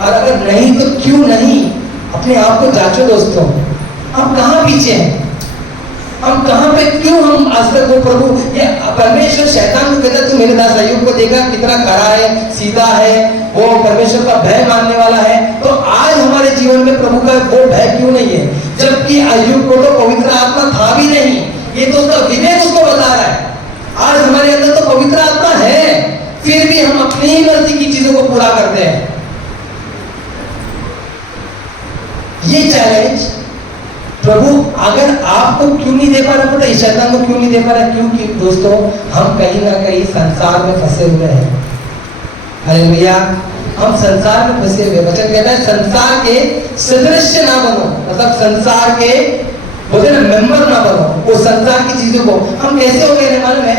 और अगर नहीं तो क्यों नहीं? अपने आप को जांचो दोस्तों, हम कहाँ पीछे हैं? हम कहाँ पे, क्यों हम आज तक वो प्रभु या परमेश्वर शैतान को कहता है तू मेरे दास अय्यूब को देखा कितना खरा है, सीधा है, वो परमेश्वर का भय मानने वाला है। तो आज हमारे जीवन में प्रभु का वो भय क्यों नहीं है? जबकि अय्यूब को तो पवित्र आत्मा था भी नहीं। ये तो उसका विवेक उसको बता रहा है। आज हमारे अंदर तो पवित्र आत्मा है, फिर भी हम अपनी ही मर्जी की चीजों को पूरा करते हैं। ये चैलेंज प्रभु अगर आपको क्यों नहीं दे पा रहा, पता है शैतान को क्यों नहीं दे पा रहा? क्योंकि दोस्तों हम कहीं ना कहीं संसार में फंसे हुए हैं। हालेलुया। हम संसार में फंसे हुए। वचन कहता है संसार के सदृश्य ना बनो, मतलब संसार के बोलते ना मेंबर ना बनो। वो संसार की चीजों को हम कैसे हो गए मालूम है?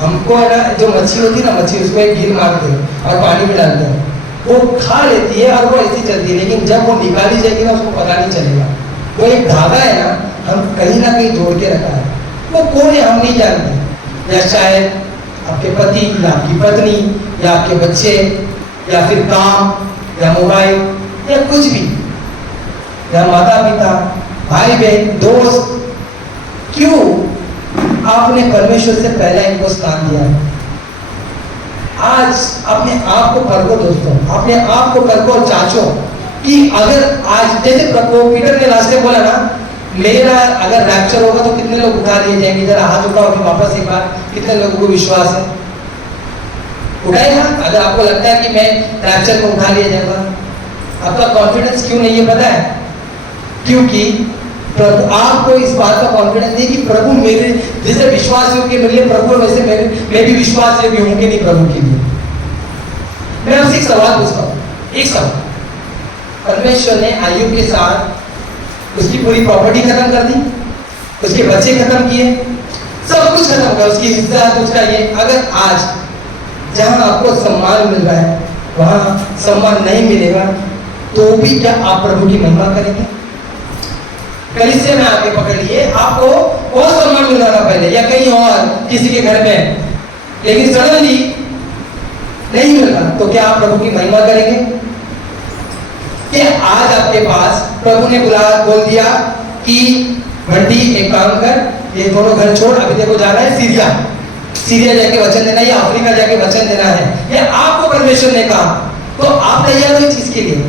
हमको है ना, जो मच्छी होती है ना, मच्छी उसको एक ढील मारते हैं और पानी में डालते हैं, वो खा लेती है और वो ऐसी चलती है, लेकिन जब वो निकाली जाएगी ना उसको पता नहीं चलेगा। वो एक धागा है ना, हम कहीं ना कहीं जोड़ के रखा है, वो कौन है हम नहीं जानते। या शायद आपके पति या आपकी पत्नी या आपके बच्चे या फिर काम या मोबाइल या कुछ भी, या माता पिता, भाई बहन, दोस्त। क्यों आपने परमेश्वर से पहले इनको स्थान दिया? आज अपने आप को परखो दोस्तों, अपने आप को परखो और जांचो कि अगर आज जैसे प्रभु पीटर ने लास्ट में बोला ना, मेरा अगर रैप्चर होगा तो कितने लोग उठा लिए जाएंगे? जरा हाथ उठाओ अभी वापस एक बार, कितने लोगों को विश्वास है? उठाए ना। अगर आपको लगता है कि मैं रैप्चर को उठा लिया जाएगा, आपका कॉन्फिडेंस क्यों नहीं है पता है? क्योंकि प्रभु आपको इस बात का कॉन्फिडेंस नहीं कि प्रभु मेरे जैसे विश्वास योग्य मेरे लिए प्रभु, वैसे मैं भी विश्वास योग्य हूं कि नहीं प्रभु के लिए। मैं आपसे एक सवाल पूछता हूं, एक सवाल। परमेश्वर ने अय्यूब के साथ उसकी पूरी प्रॉपर्टी खत्म कर दी, उसके बच्चे खत्म किए, सब कुछ खत्म कर, उसकी इज्जत, उसका ये। अगर आज जहां आपको सम्मान मिल रहा है वहां सम्मान नहीं मिलेगा तो भी क्या आप प्रभु की महिमा करेंगे? कलीसिया में आके पकड़ लिए, आपको और सम्मान मिल रहा था पहले या कहीं और किसी के घर में, लेकिन सडनली नहीं मिल रहा, तो क्या आप प्रभु की महिमा करेंगे? क्या आज आपके पास प्रभु ने बोल दिया कि बंटी एक काम कर, ये दोनों घर छोड़, अभी देखो जा रहा है सीरिया जाके वचन देना या अफ्रीका जाके वचन देना है, या आपको परमेश्वर ने कहा, तो आप तैयार हो इस चीज के लिए?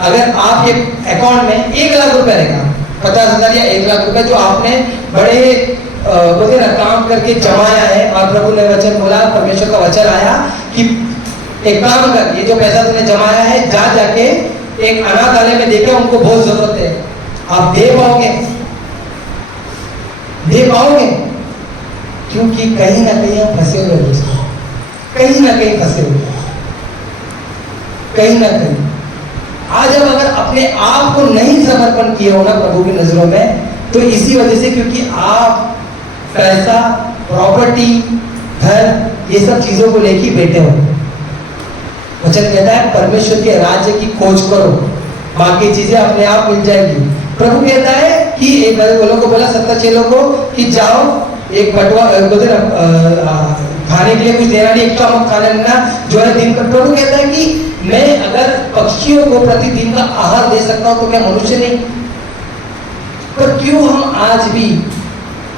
अगर आपके अकाउंट में 1 लाख रुपए रहेगा, 50,000 या 1 लाख रुपए जो आपने बड़े बोलते ना काम करके जमाया है, और प्रभु ने वचन बोला, परमेश्वर का वचन आया कि एक काम कर, ये जो पैसा तूने जमाया है जा जाके एक अनाथालय में देखे, उनको बहुत जरूरत है। आप दे पाओगे? दे पाओगे? क्योंकि कहीं ना कहीं हम फंसे हुए हैं दोस्तों, कहीं ना कहीं फंसे हुए हैं, कहीं ना कहीं। आज हम अगर अपने आप को नहीं समर्पण किए हो ना प्रभु की नजरों में, तो इसी वजह से, क्योंकि आप पैसा, प्रॉपर्टी, धन, ये सब चीजों को लेके बैठे हो। वचन कहता है परमेश्वर के राज्य की खोज करो, बाकी चीजें अपने आप मिल जाएगी। प्रभु कहता है कि एक लोगों को बोला 70 चेलों को कि जाओ एक बटवा खाने के लिए कुछ देना नहीं, एक्स्ट्रा मत खाना लेना जो है दिन का। प्रभु कहता है कि मैं अगर पक्षियों को प्रतिदिन का आहार दे सकता हूं तो क्या मनुष्य नहीं? पर क्यों हम आज भी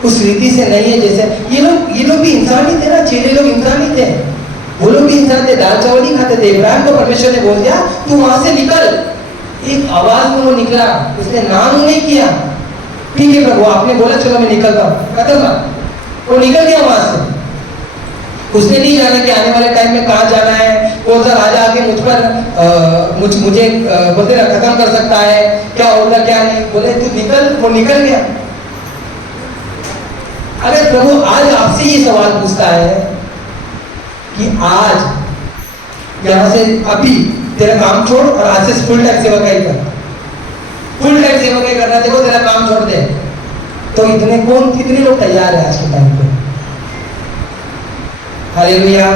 उस रीति से नहीं है? जैसे ये लोग भी इंसान ही थे ना, चेले लोग इंसान ही थे, वो लोग भी इंसान थे, दाल चावल ही खाते थे। इब्राहिम को परमेश्वर ने बोल दिया तू वहां से निकल, एक आवाज में वो निकला, उसने नाम नहीं किया। ठीक है प्रभु आपने बोला चलो मैं निकलता हूँ, खत्म बात। वो निकल गया वहां से। उसने नहीं जाना कि आने वाले टाइम में कहाँ जाना है, कौन सा राजा आके मुझ पर मुझे बोलते ना खत्म कर सकता है, क्या होगा क्या नहीं। बोले तू निकल, वो निकल गया। अगर प्रभु आज आपसे ये सवाल पूछता है कि आज यहां से अभी तेरा काम छोड़ और आज से फुल टाइम सेवकाई कर, फुल टाइम सेवकाई करना, देखो तेरा काम छोड़ दे, तो कितने लोग तैयार है आज के टाइम पे? Hallelujah,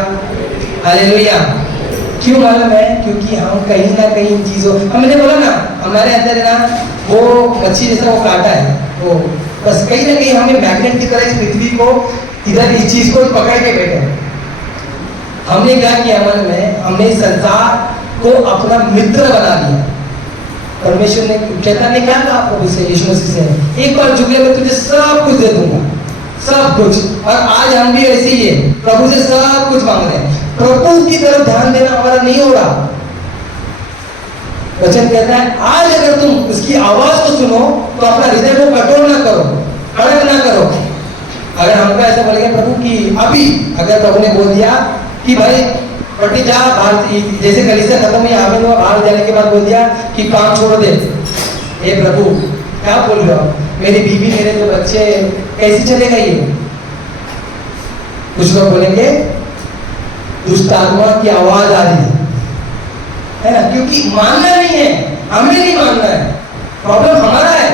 hallelujah. क्यों मालूम है? क्योंकि हम कहीं ना कहीं चीजों, हमने बोला ना हमारे अंदर है ना वो मच्छी जैसा वो काटा है, वो बस कहीं ना कहीं हमें मैग्नेट की तरह इस पृथ्वी को इधर इस चीज को पकड़ के बैठे। हमने क्या किया मालूम है? हमने इस संसार को अपना मित्र बना लिया। परमेश्वर ने, शैतान ने क्या कहा प्रभु से, यीशु मसीह से, एक बार झुकले मैं तुझे सब कुछ दे दूंगा, सब कुछ। और आज हम भी ऐसे ही है, प्रभु से सब कुछ मांग रहे हैं, प्रभु की तरफ ध्यान देना हमारा नहीं हो रहा। वचन कहता है आज अगर तुम उसकी आवाज को सुनो तो अपना हृदय को कठोर ना करो, कड़क ना करो। अगर हमको ऐसा बोल गया प्रभु की, अभी अगर प्रभु ने बोल दिया कि भाई पट्टी जा बाहर, जैसे कलीसिया खत्म हुई आमिर हुआ, बाहर जाने के बाद बोल दिया कि काम छोड़ दे, हे प्रभु क्या बोल रहे हो, मेरी बीवी मेरे दो बच्चे, कैसे चलेगा ये? कुछ लोग बोलेंगे दुष्ट आत्मा की आवाज आ रही है ना, क्योंकि मानना नहीं है, हमें नहीं मानना है, प्रॉब्लम हमारा है।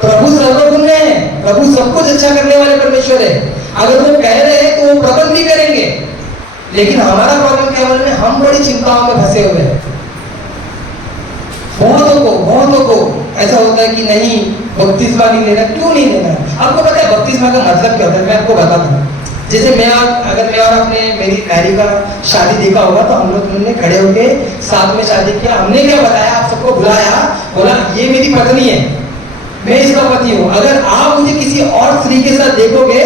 प्रभु सर्वगुण है, प्रभु सब कुछ अच्छा करने वाले परमेश्वर है। अगर वो कह रहे हैं तो वो प्रबंध भी करेंगे, लेकिन हमारा प्रॉब्लम क्या है? हम बड़ी चिंताओं में फंसे हुए हैं। बहुतों को ऐसा होता है कि नहीं बपतिस्मा नहीं लेना। क्यों नहीं लेना? आपको पता है बपतिस्मा का मतलब क्या होता है? मैं आपको बताता हूँ। जैसे अगर मैं और आपने मेरी मैरी का शादी देखा होगा तो हम लोग ने खड़े होके साथ में शादी किया। हमने क्या बताया? आप सबको बुलाया, बोला ये मेरी पत्नी है, मैं इसका पति हूँ। अगर आप मुझे किसी और स्त्री के साथ देखोगे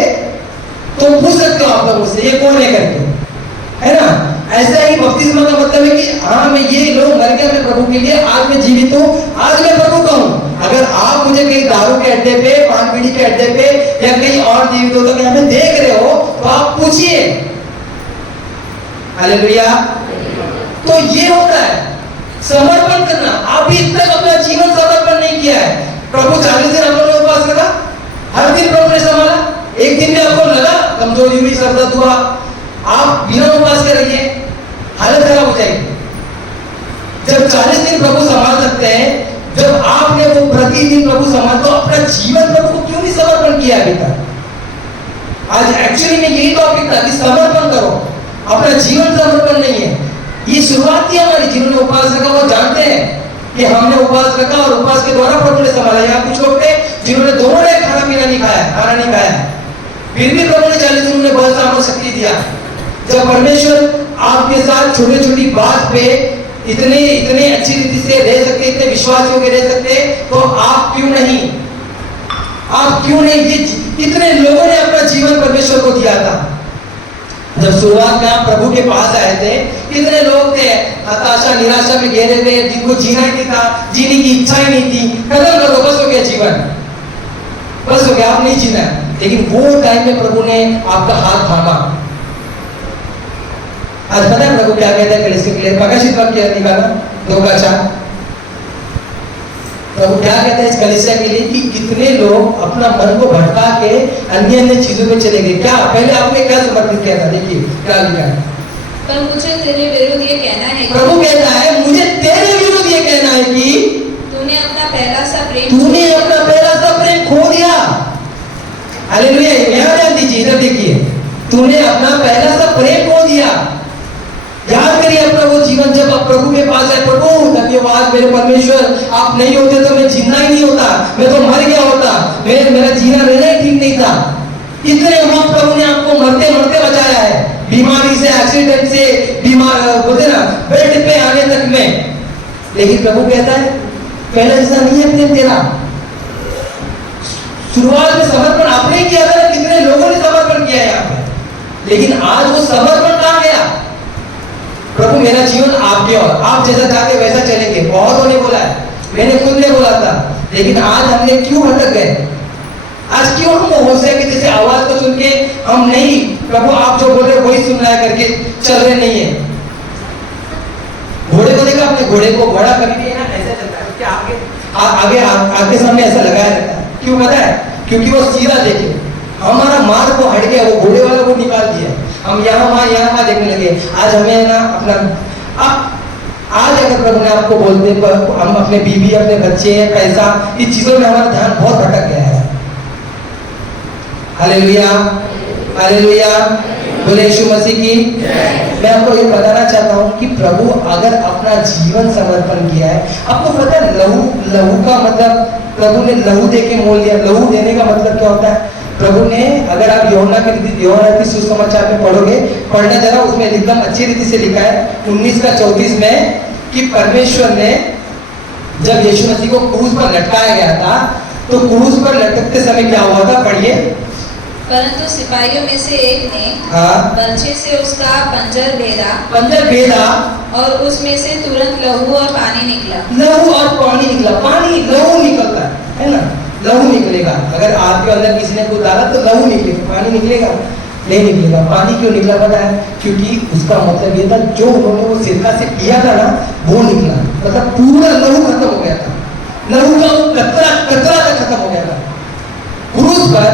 तो पूछ सकते हो आप लोग मुझसे ये कौन है करके, है ना? ऐसा ही बपतिस्मा का मतलब है कि हाँ मैं ये लोग मर गया मैं प्रभु के लिए, आज मैं जीवित हूँ, आज मैं प्रभु का हूँ। अगर आप मुझे कहीं दारू के अड्डे पे, पान बीड़ी के अड्डे पे या कहीं और जीवित हो तो हमें देख रहे हो तो आप पूछिए। हालेलुया। तो ये होता है समर्पण करना। आप भी तक अपना जीवन समर्पण नहीं किया है। प्रभु 40 दिन आप लोगों ने उपवास करा, हर दिन प्रभु ने संभाला। एक दिन में आपको लगा कमजोरी हुई, सर दर्द हुआ, आप बिना उपवास के रहिए, हालत खराब हो जाएगी। जब 40 दिन प्रभु संभाल सकते हैं, जब आपने वो प्रतिदिन प्रभु संभाल, तो अपना जीवन प्रभु को क्यों नहीं समर्पण किया अभी तक? आज एक्चुअली में यही टॉपिक था कि समर्पण करो, अपना जीवन समर्पण नहीं है। ये शुरुआत थी हमारी। जिन्होंने उपवास रखा वो जानते हैं कि हमने उपवास रखा और उपवास के द्वारा प्रभु ने संभाला। यहाँ कुछ लोग थे जिन्होंने दोनों ने खाना नहीं खाया, फिर भी प्रभु ने 40 दिन में बहुत सामने शक्ति दिया। जब परमेश्वर आपके साथ छोटी छोटी बात पे इतने अच्छी रीति से रह सकते, इतने विश्वास योग्य रह सकते, तो आप क्यों नहीं? ये कितने लोगों ने अपना जीवन परमेश्वर को दिया था। जब शुरुआत में आप प्रभु के पास आए थे, कितने लोग थे हताशा निराशा में घेरे थे, जिनको जीना ही नहीं था, जीने की इच्छा ही नहीं थी। खत्म करो, बस हो गया जीवन, बस हो गया, आप नहीं जीना। लेकिन वो टाइम में प्रभु ने आपका हाथ थामा। आज पता है प्रभु क्या कहता है कलीसिया के लिए? प्रकाशित वाक्य निकाला 2:4। प्रभु क्या कहता है इस कलीसिया के लिए कि कितने लोग अपना मन को भटका के अन्य अन्य चीजों में चले गए। क्या पहले आपने क्या समर्पित किया था? देखिए क्या लिखा है। पर मुझे तेरे विरुद्ध ये कहना है कि प्रभु कहता है मुझे तेरे विरुद्ध ये कहना है कि तूने अपना पहला सा प्रेम खो दिया। हालेलुया। यहाँ ध्यान दीजिए, इधर देखिए, तूने अपना पहला सा प्रेम खो दिया। याद करिए अपना वो जीवन जब आप प्रभु के पास है, प्रभु धन्यवाद मेरे परमेश्वर, आप नहीं होते तो मैं जिंदा ही नहीं होता, मैं तो मर गया होता, मेरा जीना रहना ही ठीक नहीं था। इतने वक्त प्रभु ने आपको मरते मरते बचाया है, बीमारी से, एक्सीडेंट से, बीमार बोलते ना बेड पे आने तक में। लेकिन प्रभु कहता है पहले ऐसा नहीं है प्रेम तेरा। शुरुआत में समर्पण आपने किया था, कितने लोगों ने समर्पण किया है यहाँ पे, लेकिन आज वो समर्पण कहाँ गया? प्रभु मेरा जीवन आपके और आप जैसा चाहते वैसा चलेंगे। बहुतों ने बोला है, मैंने खुद ने बोला था, लेकिन आज हमने क्यों भटक गए? आज क्यों हम होशे की जैसे आवाज को सुन के हम नहीं, प्रभु आप जो बोल रहे वही सुन रहा है करके चल रहे नहीं है। घोड़े को देखा आपने? घोड़े को, घोड़ा कभी भी ना ऐसे चलता है, क्या आगे आगे सामने ऐसा लगाया रहता है। क्यों पता है? क्योंकि वो सीधा देखे। हमारा मार्ग को हट गया, वो घोड़े वाला को निकाल दिया, हम यहाँ वहां देखने लगे। आज हमें ना अपना आज अगर प्रभु ने आपको बोलते हम अपने बीवी, अपने बच्चे, पैसा, इस चीजों में हमारा ध्यान बहुत भटक गया है। हालेलुया, हालेलुया, बोले यीशु मसीह की। मैं आपको ये बताना चाहता हूँ कि प्रभु अगर अपना जीवन समर्पण किया है, आपको पता है लहू का मतलब, प्रभु ने लहू दे के मोल दिया। लहू देने का मतलब क्या होता है? प्रभु ने, अगर आप यूहन्ना के सुसमाचार में पढ़ोगे, पढ़ना जरा, उसमें एकदम अच्छी रीति से लिखा है 19:34 में कि परमेश्वर ने जब यीशु मसीह को क्रूस पर लटकाया गया था, तो क्रूस पर लटकते समय क्या हुआ था? पढ़िए। परंतु सिपाहियों में से एक ने बर्छे से उसका पंजर भेदा और उसमें से तुरंत लहू और पानी निकला। लहू और पानी निकला। पानी, लहू निकलता है ना? लहू निकलेगा। अगर आपके अंदर किसी ने कुछ डाला तो लहू निकलेगा, पानी निकलेगा नहीं निकलेगा। पानी क्यों निकला पता है? क्योंकि उसका मतलब ये था जो उन्होंने वो सिरका से पिया था ना, वो निकला, मतलब पूरा लहू खत्म हो गया था। लहू का वो कतरा तक खत्म हो गया था। क्रूस पर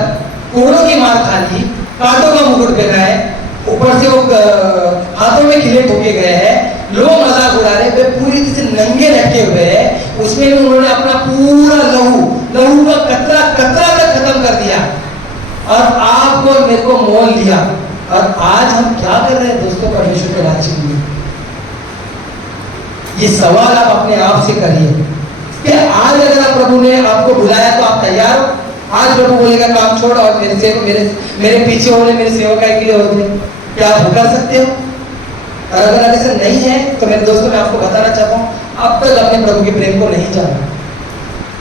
कोड़ों की मार खा ली, कांटों का मुकुट पहना है, ऊपर से वो हाथों में खिले ठोके गए हैं, लोग मजाक उड़ा रहे, वे पूरी तरह से नंगे लटके हुए हैं। उसमें भी उन्होंने अपना पूरा लहू का कतरा तक खत्म कर दिया और आपको और मेरे को मोल लिया। और आज हम क्या कर रहे हैं दोस्तों परमेश्वर के राज्य के लिए? ये सवाल आप अपने आप से करिए कि आज अगर प्रभु ने आपको बुलाया तो आप तैयार हो? आज प्रभु बोलेगा काम छोड़ और मेरे पीछे होने, मेरे सेवकाई के लिए होते, क्या आप कर सकते हो? और अगर ऐसा नहीं है तो मेरे दोस्तों मैं आपको बताना चाहता हूँ, अब तक अपने प्रभु के प्रेम को नहीं जाना,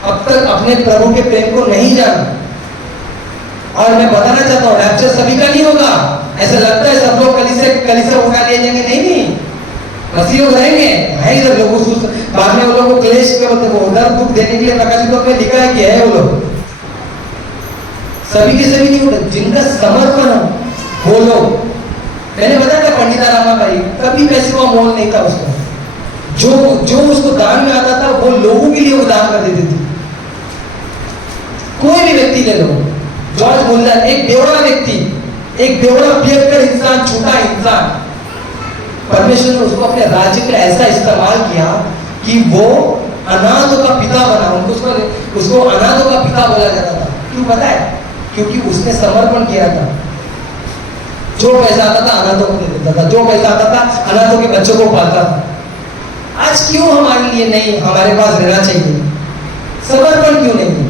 अब तक अपने प्रभु के प्रेम को नहीं जाना। और मैं बताना चाहता हूँ रैप्चर सभी का नहीं होगा। ऐसा लगता है सब लोग कलीसिया उठा लिए जाएंगे, नहीं, मसीह लोग रहेंगे। है इधर लोगों बाद में वो लोगों को क्लेश के बोलते, वो उधर दुख देने के लिए प्रकाशित में लिखा है कि है वो लोग सभी के सभी नहीं होते, जिनका समर्पण हो वो लोग। मैंने बताया था पंडिता रामा भाई, कभी पैसे का मोल नहीं था उसका, जो उसको दान में आता था वो लोगों के लिए वो दान कर देते थे। कोई भी व्यक्ति ले लो, जॉर्ज मुल्लर, एक बेवड़ा व्यक्ति, एक बेवड़ा पियक्कड़ इंसान, छोटा इंसान, परमेश्वर ने उसको अपने राज्य के लिए ऐसा इस्तेमाल किया कि वो अनाथों का पिता बना। उसको अनाथों का पिता बोला जाता था। क्यों पता है? क्योंकि उसने समर्पण किया था। जो पैसा आता था अनाथों को दे देता था, जो पैसा आता था अनाथों के बच्चों को पालता था। आज क्यों हमारे लिए नहीं, हमारे पास रहना चाहिए समर्पण क्यों नहीं?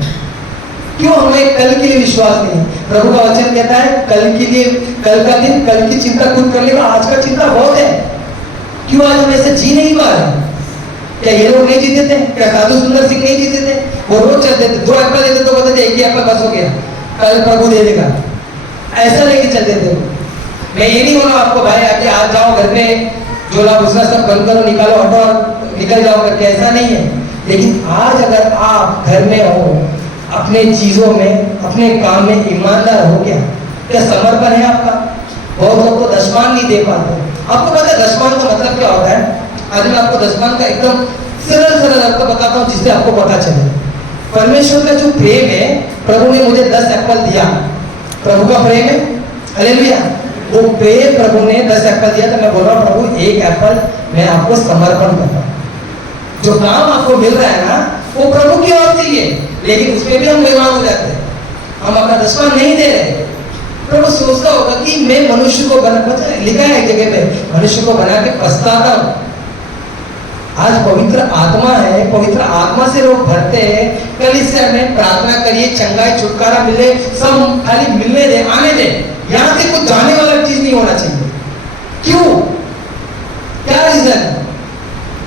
क्यों हमें कल के लिए विश्वास नहीं? प्रभु का वचन कहता है कल के लिए, कल का दिन, कल की चिंता खुद कर लेगा, आज का चिंता बहुत है। क्यों आज हम ऐसे जी नहीं पा रहे? क्या ये लोग नहीं जीते थे? क्या साधु सुंदर सिंह नहीं जीते थे? वो रोज चलते थे, 2 एप्पल लेते तो कहते थे 1 ही एप्पल बस हो गया, कल प्रभु दे देगा, ऐसा लेके चलते थे। मैं ये नहीं बोला आपको भाई आगे आज जाओ घर पे झोला भूसा सब बंद करो, निकालो, हटो, निकल जाओ करके, ऐसा नहीं है। लेकिन आज अगर आप घर में हो, अपने चीजों में, अपने काम में ईमानदार हो, क्या समर्पण है आपका? बहुत लोग तो दशमान नहीं दे पाते। आपको पता है दशमान का मतलब क्या होता है? आज मैं आपको दशमान का एकदम सरल सरल अर्थ बताता हूँ जिससे आपको पता चले। परमेश्वर का जो प्रेम है, प्रभु ने मुझे 10 एप्पल दिया, प्रभु का प्रेम है, हालेलुया। वो प्रेम प्रभु ने 10 एप्पल दिया, तो मैं बोल रहा हूँ प्रभु 1 एप्पल मैं आपको समर्पण करता हूँ। जो काम आपको मिल रहा है ना, वो प्रभु की ओर से ही है, लेकिन उसमें भी हम बेईमान हो जाते हैं, हम अपना दशमान नहीं दे रहे। प्रभु सोचता होगा कि मैं मनुष्य को बना, लिखा है एक जगह पे, मनुष्य को बना के पछताता हूँ। आज पवित्र आत्मा है, पवित्र आत्मा से लोग भरते हैं। कल इससे हमें प्रार्थना करिए, चंगाई छुटकारा मिले, सब खाली मिलने दे, आने दे, यहाँ से कुछ जाने वाला चीज नहीं होना चाहिए। क्यों? क्या रीजन?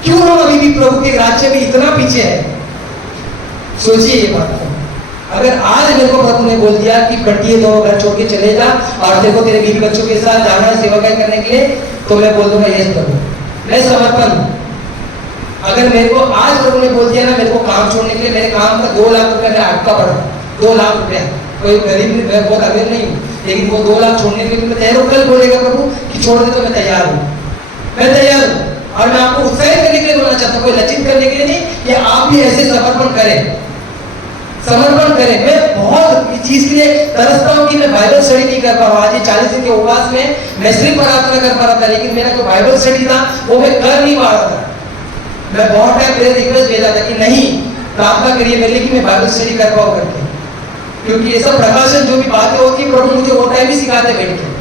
क्यों हम अभी भी प्रभु के राज्य में इतना पीछे है? सोचिए ये बात। अगर आज मेरे को प्रभु ने बोल दिया कि बटिए दो, घर छोड़ के चले जा और तेरे को तेरे बीवी बच्चों के साथ जाना है सेवकाई करने के लिए, तो मैं बोल दूंगा यस प्रभु, मैं समर्पण। अगर मेरे को आज प्रभु ने बोल दिया ना मेरे को काम छोड़ने के लिए, मेरे काम का 2 लाख रुपया मैं अटका पड़ा, 2 लाख रुपया, कोई गरीब मैं बहुत अमीर नहीं हूँ, लेकिन वो 2 लाख छोड़ने के लिए मैं तैयार हूँ। कल बोलेगा प्रभु कि छोड़ दे, तो मैं तैयार हूँ, मैं तैयार हूँ। और मैं आपको उत्साहित करने के लिए बोलना चाहता हूँ, कोई लचित करने के लिए नहीं, कि आप भी ऐसे समर्पण करें, समर्पण करें। मैं बहुत इस चीज के लिए तरसता हूँ कि मैं बाइबल स्टडी नहीं कर पा रहा हूँ। आज ये 40 दिन के उपवास में मैं सिर्फ प्रार्थना कर पा रहा था, लेकिन मेरा जो बाइबल स्टडी था वो मैं कर नहीं पा रहा था। मैं बहुत टाइम पहले रिक्वेस्ट भेजा था कि नहीं प्रार्थना करिए मेरे लिए कि मैं बाइबल स्टडी कर पाऊँ करके, क्योंकि ये सब प्रकाशन जो भी बातें होती है प्रभु मुझे वो टाइम ही सिखाते बैठ के।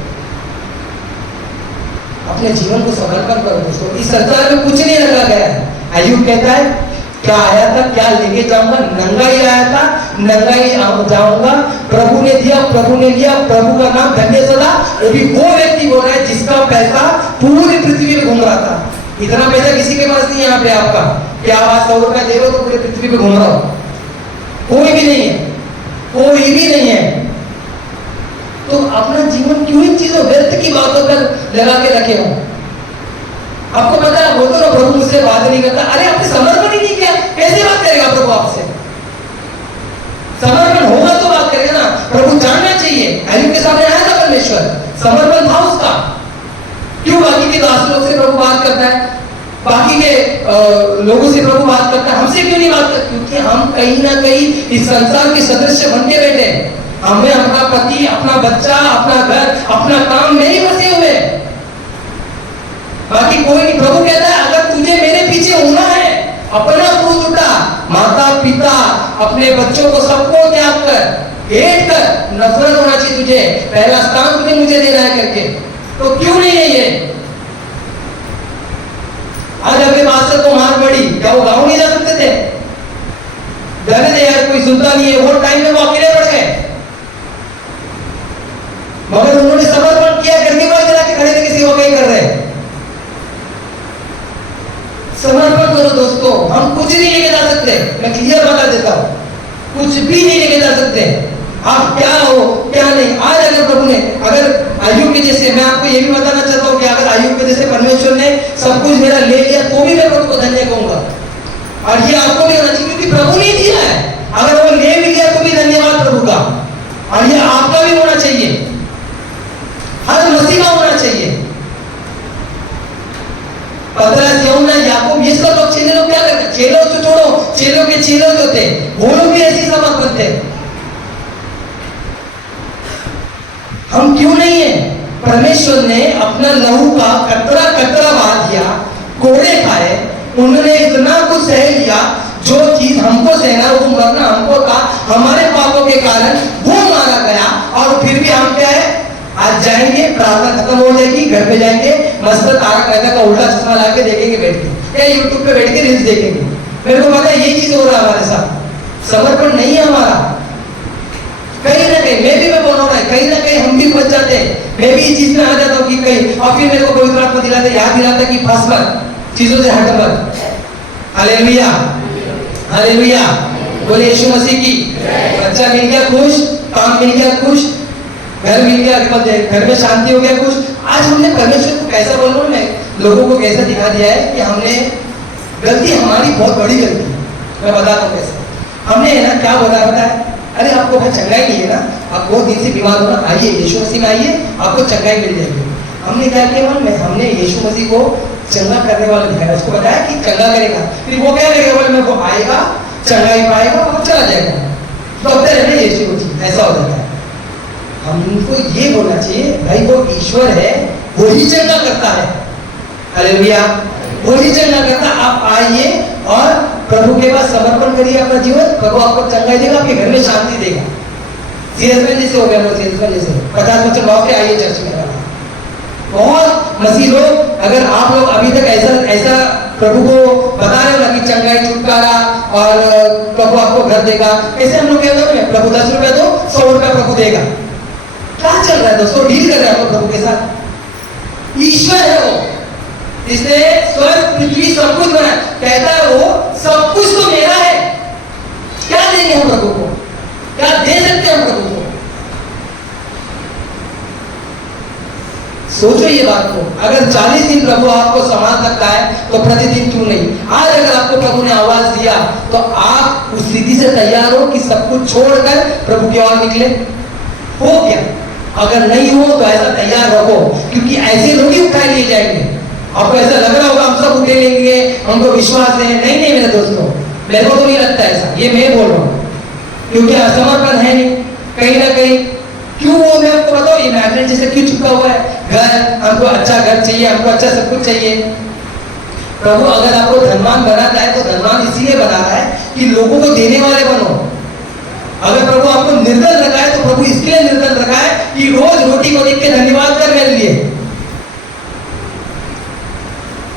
अपने जीवन को समर्पण करो दोस्तों। इस संसार में कुछ नहीं रखा गया है। अय्यूब कहता है क्या आया था क्या लेके जाऊंगा, नंगा ही आया था नंगा ही जाऊंगा, प्रभु ने दिया प्रभु ने लिया, प्रभु का नाम धन्य सदा। वो भी वो व्यक्ति बोल रहा है जिसका पैसा पूरी पृथ्वी में घूम रहा था। इतना पैसा किसी के पास नहीं है यहाँ पे आपका, क्या आप 100 रुपया दे रहे हो तो पूरी पृथ्वी पे घूम रहा हो? कोई भी नहीं है, कोई भी नहीं है। तो अपना जीवन क्यों इन चीजों व्यर्थ की बातों पर लगा के रखे हो? आपको पता है बोलते ना प्रभु मुझसे बात नहीं करता, अरे आपने समर्पण ही नहीं किया, कैसे बात करेगा प्रभु आपसे? समर्पण होगा तो बात करेगा ना। प्रभु जानना चाहिए, अय्यूब के सामने आया था परमेश्वर, समर्पण था उसका। क्यों बाकी के दास लोग से प्रभु बात करता है, बाकी के लोगों से प्रभु बात करता है, हमसे क्यों नहीं बात करता? क्योंकि हम कहीं ना कहीं इस संसार के सदस्य बन के बैठे हैं। हमें अपना पति, अपना बच्चा, अपना घर, अपना काम में ही फंसे हुए हैं, बाकी कोई नहीं। प्रभु कहता है अगर तुझे मेरे पीछे होना है, अपना क्रूस उठा, माता पिता अपने बच्चों को सबको त्याग कर, हेट कर, नफरत होना चाहिए तुझे, पहला स्थान तुझे मुझे देना है करके। तो क्यों नहीं है ये? आज अभी मास्टर को मार पड़ी, क्या वो गाँव नहीं जा सकते थे? जाने दे यार, कोई सुनता नहीं है, वो टाइम में वो अकेले पड़ गए, मगर उन्होंने समर्पण किया करके वो इधर आके खड़े थे कि सेवा कर रहे हैं। समर्पण करो दोस्तों। हम कुछ नहीं लेके जा सकते, मैं क्लियर बता देता हूं, कुछ भी नहीं लेके जा सकते। आप क्या हो क्या नहीं। आज अगर प्रभु ने, अगर अय्यूब के जैसे, मैं आपको ये भी बताना चाहता हूँ कि अगर अय्यूब के जैसे परमेश्वर ने सब कुछ मेरा ले लिया तो भी मैं प्रभु को धन्य कहूंगा। और ये आपको भी होना चाहिए क्योंकि प्रभु ने दिया है। अगर वो ले भी लिया तो भी धन्यवाद प्रभु का, और ये आपका भी होना चाहिए, हर मसीह का होना चाहिए। पतरस, यूहन्ना, याकूब, ये सब लोग चेले लोग क्या करते? चेलों से छोड़ो, चेलों के चेलों जो थे वो लोग भी ऐसी समर्पण थे। हम क्यों नहीं है? परमेश्वर ने अपना लहू का कतरा कतरा बहा दिया, कोड़े खाए, उन्होंने इतना कुछ सह लिया, जो चीज हमको सहना वो मरना हमको था, हमारे पापों के कारण वो मारा गया। और फिर भी हम क्या है, आज जाएंगे, प्रार्थना खत्म हो जाएगी, घर पे जाएंगे, मस्त तारक मेहता का उल्टा चश्मा ला के देखेंगे बैठ के, या यूट्यूब पे बैठ के रील्स देखेंगे। मेरे को पता है ये चीज हो रहा है हमारे साथ। समर्पण नहीं है हमारा। कहीं ना कहीं मैं बोल रहा है, कहीं ना कहीं हम भी बच जाते हैं। मैं भी इस चीज में आ जाता हूँ कि कहीं, और फिर मेरे को पवित्र आत्मा दिलाते, याद दिलाता कि फंस मत, चीजों से हट मत। हालेलुया, हालेलुया, बोले यीशु मसीह की। बच्चा मिल गया खुश, काम मिल गया खुश, घर मिल गया, घर में शांति हो गया खुश। आज हमने परमेश्वर को कैसा, बोल रहा हूं मैं, लोगों को कैसा दिखा दिया है कि हमने गलती, हमारी बहुत बड़ी गलती। मैं बताता हूँ कैसे हमने, है ना, क्या बोला बताया, अरे आपको भाई चंगाई नहीं है ना, आप बहुत दिन से बीमार हो ना, आइए यीशु मसीह में आइए, आपको चंगाई मिल जाएगी। हमने क्या किया मन में, हमने यीशु मसीह को चंगा करने वाला दिखाया, उसको बताया कि चंगा करेगा, फिर वो क्या करेगा, बोले मेरे को आएगा, चंगा ही पाएगा और चला जाएगा। तो अब रहने यीशु मसीह ऐसा हो जाता है। हमको ये बोलना चाहिए भाई वो ईश्वर है, वही चंगा करता है। हालेलुया, वही चंगा करता। आप आइए और प्रभु के पास समर्पण करिए अपना जीवन, प्रभु आपको चंगाई देगा, आपके घर में शांति देगा। सेल्समैन जैसे हो गया, लोग सेल्समैन जैसे 50% भाव के आइए चर्च में। बहुत मसीह लोग, अगर आप लोग अभी तक ऐसा प्रभु को बता रहे हो ना कि चंगाई, छुटकारा और प्रभु आपको घर देगा, कैसे हम लोग कहते हैं प्रभु 10 रुपया दो 100 रुपया प्रभु देगा। क्या चल रहा है दोस्तों? डील कर रहे हैं प्रभु के साथ। ईश्वर है वो, इसने स्वर्ग पृथ्वी सब कुछ बनाया, कहता है वो सब कुछ तो मेरा है। क्या देंगे हम प्रभु को? क्या दे सकते हैं हम प्रभु को? सोचो ये बात को। अगर 40 दिन प्रभु आपको संभाल सकता है तो प्रतिदिन क्यों नहीं? आज अगर आपको प्रभु ने आवाज दिया तो आप उस स्थिति से तैयार हो कि सब कुछ छोड़कर प्रभु की ओर निकले? हो गया। अगर नहीं हो तो ऐसा तैयार रखो, क्योंकि ऐसे लोग ही उठाए लिए जाएंगे। आपको ऐसा लग रहा होगा हम सब उठे लेंगे, हमको विश्वास है। नहीं नहीं मेरे दोस्तों, मेरे को तो नहीं लगता ऐसा। ये मैं बोल रहा हूँ, क्योंकि असमर्पण है नहीं कहीं ना कहीं। क्यों वो मैं आपको बताऊं, ये मैग्नेट जैसे क्यों चुका हुआ है? घर, हमको अच्छा घर चाहिए, हमको अच्छा सब कुछ चाहिए। प्रभु अगर आपको धनवान बनाता है तो धनवान इसीलिए बना रहा है कि लोगों को देने वाले बनो। अगर प्रभु आपको निर्धन रखा है तो प्रभु इसलिए निर्धन रखा है कि रोज रोटी को देख के धन्यवाद कर मेरे लिए।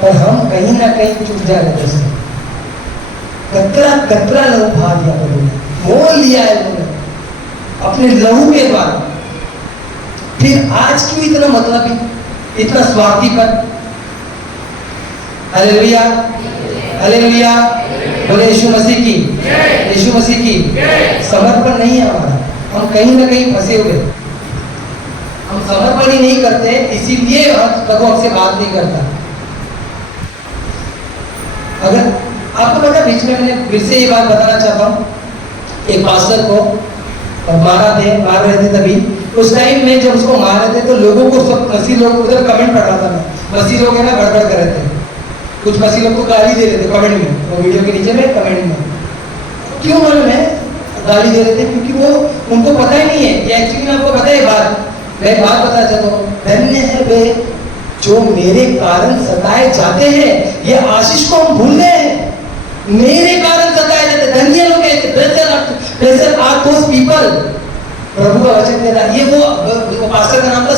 और हम कहीं ना कहीं चुप जा रहे हैं। कतरा कतरा लहू बहा दिया प्रभु ने, मोल लिया है उन्होंने अपने लहू के द्वारा। फिर आज क्यों इतना मतलब, इतना स्वार्थीपन? हालेलुया, हालेलुया, बोले यीशु मसीह की, यीशु मसीह की। समर्पण नहीं है हमारा, हम कहीं ना कहीं फंसे हुए। हम समर्पण ही नहीं करते, इसीलिए प्रभु हमसे बात नहीं करता। अगर आपको पता, बीच में मैंने फिर से ये बात बताना चाहता हूँ। एक पास्टर को मार रहे थे तभी, उस टाइम में जब उसको मार रहे थे तो लोगों को, सब मसीह लोग उधर कमेंट पढ़ रहा था मैं। मसीह लोग है ना गड़बड़ कर रहे थे, कुछ मसीह लोग को गाली दे रहे थे कमेंट में, वो वीडियो के नीचे में कमेंट में। क्यों मालूम है गाली दे रहे थे? क्योंकि वो उनको पता ही नहीं है। ये एक्चुअली आपको पता है बात, मैं बात बताना चाहता हूँ। धन्य है वे जो मेरे कारण सताए जाते हैं। ये आशीष को हम भूल गए हैं। मेरे कारण सताए जाते, धन्य लोग कहते, blessed are those people। प्रभु का वचन दे रहा। ये वो पास्टर का नाम था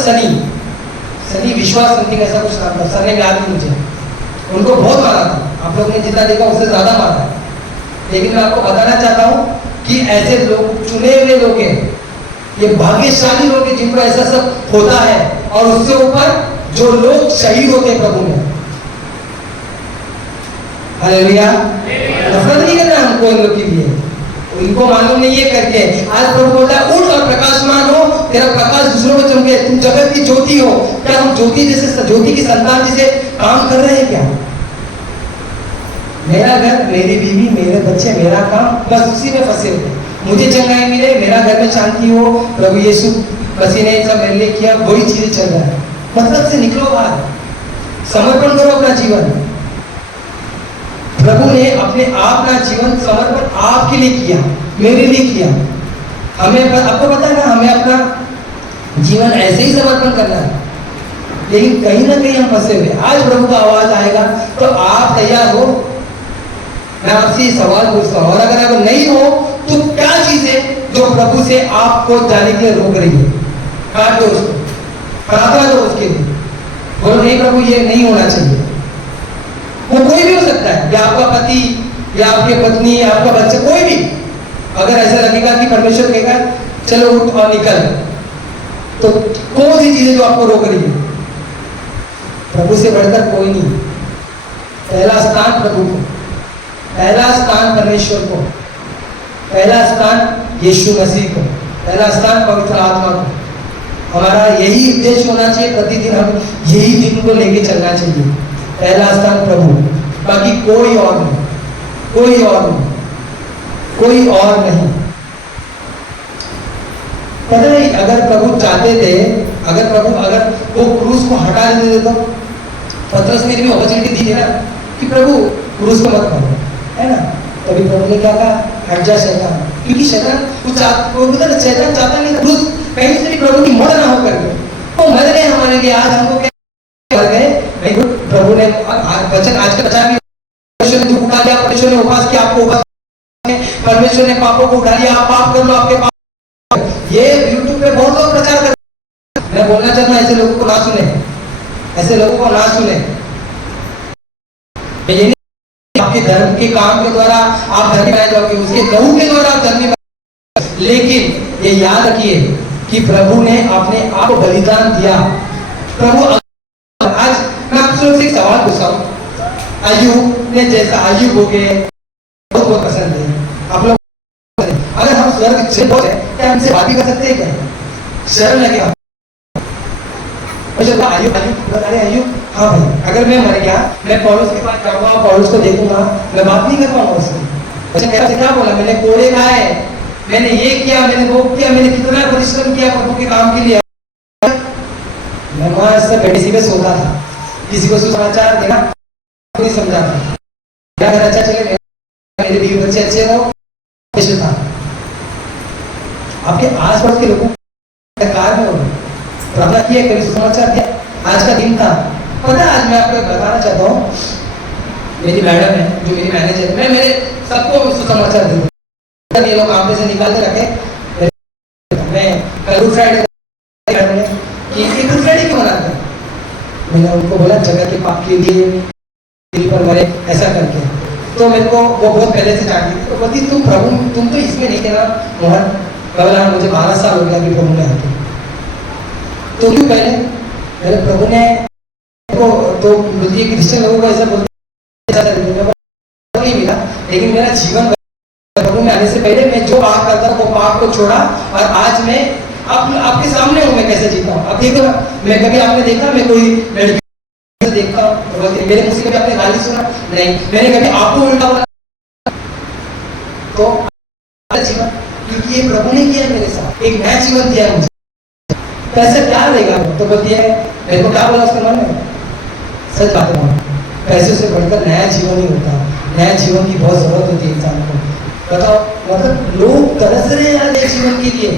सनी विश्वास समथिंग ऐसा कुछ नाम था। सर ने याद नहीं मुझे, उनको बहुत मारा था। आप लोग ने जितना देखा उससे ज्यादा मारा है। लेकिन मैं आपको बताना चाहता हूँ कि ऐसे लोग चुने हुए लोग हैं, ये भाग्यशाली लोग हैं जिनको ऐसा सब होता है। और उससे ऊपर जो लोग शहीद होते हैं प्रभु में। हालेलुया, नफरत नहीं करना हमको इन लोग के लिए, इनको मालूम नहीं है करके। आज प्रभु बोलता है उठ और प्रकाशमान हो, तेरा प्रकाश दूसरों को चमके, तुम जगत की ज्योति हो। क्या हम ज्योति जैसे, ज्योति की संतान जैसे काम कर रहे हैं क्या? मेरा घर, मेरी बीवी, मेरे बच्चे, मेरा काम, बस उसी में फंसे हुए। मुझे चंगाई मिले, मेरा घर में शांति हो, प्रभु यीशु मसीह ने सब मेरे लिए किया, वही चीजें चल रहा है। मतलब से निकलो बाहर, समर्पण करो अपना जीवन। प्रभु ने अपने आप का जीवन समर्पण आपके लिए किया, मेरे लिए किया। हमें आपको पता है ना, हमें अपना जीवन ऐसे ही समर्पण करना है। लेकिन कहीं ना कहीं हम फंसे हुए। आज प्रभु का आवाज आएगा तो आप तैयार हो? मैं आपसे सवाल पूछता हूँ, और अगर नहीं हो तो क्या चीज है जो प्रभु से आपको जाने के लिए रोक रही है? काट दो उसको, प्रार्थना दो उसके लिए, बोलो नहीं प्रभु ये नहीं होना चाहिए। वो कोई भी हो सकता है, या आपका पति, या आपकी पत्नी, या आपका बच्चा, कोई भी। अगर ऐसा लगेगा कि परमेश्वर कहेगा चलो उठ और निकल, तो कौन सी चीजें जो आपको रोक रही है? प्रभु से बढ़कर कोई नहीं। पहला स्थान प्रभु को, पहला स्थान परमेश्वर को, पहला स्थान यीशु मसीह को, पहला स्थान पवित्र आत्मा को। हमारा यही उद्देश्य होना चाहिए, प्रतिदिन हम यही दिन को लेके चलना चाहिए। पहला स्थान प्रभु, बाकी कोई और नहीं, कोई और नहीं, कोई और नहीं। पता है, अगर प्रभु चाहते थे, अगर वो क्रूस को हटा देते तो पतरस ने भी अपॉर्चुनिटी दी है ना कि प्रभु क्रूस को मत करो, है ना। तभी प्रभु ने क्या कहा, हट जा शैतान, क्योंकि शैतान शैतान चाहता नहीं था क्रूस कहीं से भी प्रभु की मौत ना हो करके, वो मर गए हमारे लिए। आज हमको क्या मर गए भाई, प्रभु ने वचन आज का बचा भी, परमेश्वर ने दुख उठा लिया, परमेश्वर ने उपवास किया, आपको उपवास, परमेश्वर ने पापों को उठा लिया, आप पाप कर लो, आपके पाप। ये यूट्यूब पे बहुत लोग प्रचार कर, मैं बोलना चाहता हूँ ऐसे लोगों को ना सुने, ऐसे लोगों को ना सुने। ये नहीं आपके धर्म के काम के द्वारा आप धर्मी बनाए जाओगे, उसके लहू के द्वारा आप धर्मी बनाए, लेकिन ये याद रखिए कि प्रभु ने अपने आप को बलिदान दिया। प्रभु आज मैं आप लोग से एक सवाल पूछता हूँ, अय्यूब ने जैसा अय्यूब हो गए बहुत पसंद है आप लोग, अगर हम स्वर्ग से बोले क्या हमसे बात ही कर सकते हैं क्या? शर्म लगे अय्यूब अरे अय्यूब, हाँ भाई अगर मैं मर गया, मैं पौलुस के पास जाऊंगा, पौलुस को देखूंगा, मैं बात नहीं कर पाऊंगा उससे। अच्छा मेरा क्या बोला, मैंने कोड़े खाए, मैंने ये किया, मैंने वो किया, मैंने कितना परिश्रम किया प्रभु के काम के लिए। मैं वहां से बेटी में सोता था, किसी को सुसमाचार देना नहीं समझा था, मेरा घर अच्छा चले, मेरे बीवी बच्चे अच्छे हो, था। आपके आस पास के लोगों कार में हो प्रार्थना किया, कभी सुसमाचार दिया। आज का दिन था, पता है आज मैं आपको बताना चाहता हूँ, मेरी मैडम है जो मेरी मैनेजर, मैं मेरे सबको सुसमाचार दूँ, ये लोग आमने से निकाल के रखे। मैं कल गुड फ्राइडे कि गुड फ्राइडे क्यों मनाते हैं, मैंने उनको बोला जगह के पाप के लिए पर मरे ऐसा करके, तो मेरे को वो बहुत पहले से जानती थी, तो बोलती तुम प्रभु तुम तो इसमें नहीं थे ना मोहन, बोला मुझे 12 साल हो गया अभी प्रभु में आते, तो क्यों पहले मेरे प्रभु ने तो मुझे क्रिश्चियन लोगों को ऐसा बोलते नहीं मिला, लेकिन मेरा जीवन प्रभु में आने से पहले मैं जो पाप करता वो पाप को छोड़ा, और आज मैं आपके सामने हूँ, मैं कैसे जीता हूँ। अब देखो मैं कभी आपने देखा मैं कोई लड़की देखता हूँ मेरे मुझसे कभी आपने गाली सुना नहीं, मैंने कभी आपको उल्टा बोला, तो जीवन क्योंकि ये प्रभु ने किया मेरे साथ, एक नया जीवन दिया मुझे, पैसे क्या देगा तो बोलती है, मेरे को क्या बोला उसके मन में, सच बात है, पैसे से बढ़कर नया जीवन नहीं होता, नया जीवन की बहुत जरूरत होती है इंसान को। बताओ मतलब लोग तरस रहे हैं नए जीवन के लिए,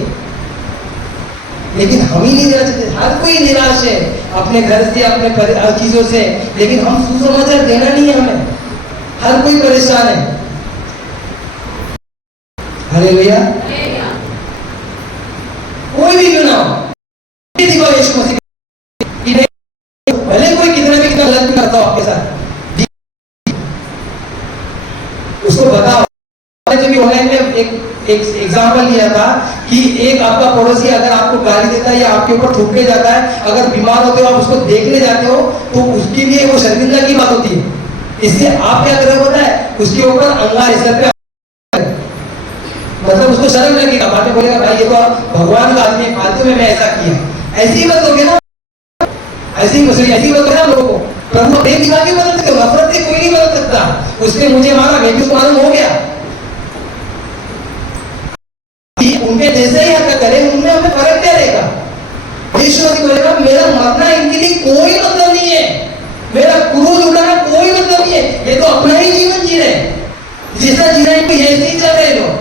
लेकिन हम ही नहीं देना चाहते, हर कोई निराश है अपने घर से, अपने चीजों से, लेकिन हम सुसमाचार देना नहीं है हमें, हर कोई परेशान है। हालेलुया, कोई भी क्यों ना हो, यीशु मसीह भले कोई कितना भी कितना गलत करता हो आपके साथ, उसको बताओ। जब ऑनलाइन में एक एग्जाम्पल लिया था कि एक आपका पड़ोसी अगर आपको गाली देता है या आपके ऊपर थूकने जाता है, अगर बीमार होते हो आप उसको देखने जाते हो, तो उसके लिए वो शर्मिंदा की बात होती है, इससे आप क्या करोगे पता है, उसके ऊपर अंगार सर पे, मतलब उसको शर्म लगेगा, बातें बोलेगा भाई ये तो भगवान का आदमी, फालतू में मैं ऐसा किया, ऐसी मत होगी ना, ऐसी मत ना लोगों को। प्रभु प्रेम दिखा के बदल सकते हो, नफरत से कोई नहीं बदल सकता, उसने मुझे मारा मैं भी उसको मालूम हो गया, उनके जैसे ही हरकत करे उनमें हमें फर्क क्या रहेगा। यीशु मसीह बोलेगा मेरा मरना इनके लिए कोई मतलब नहीं है, मेरा क्रूस उठाना कोई मतलब नहीं है, ये तो अपना ही जीवन जी रहे, जैसा जी रहे हैं ऐसे ही चल रहे लोग,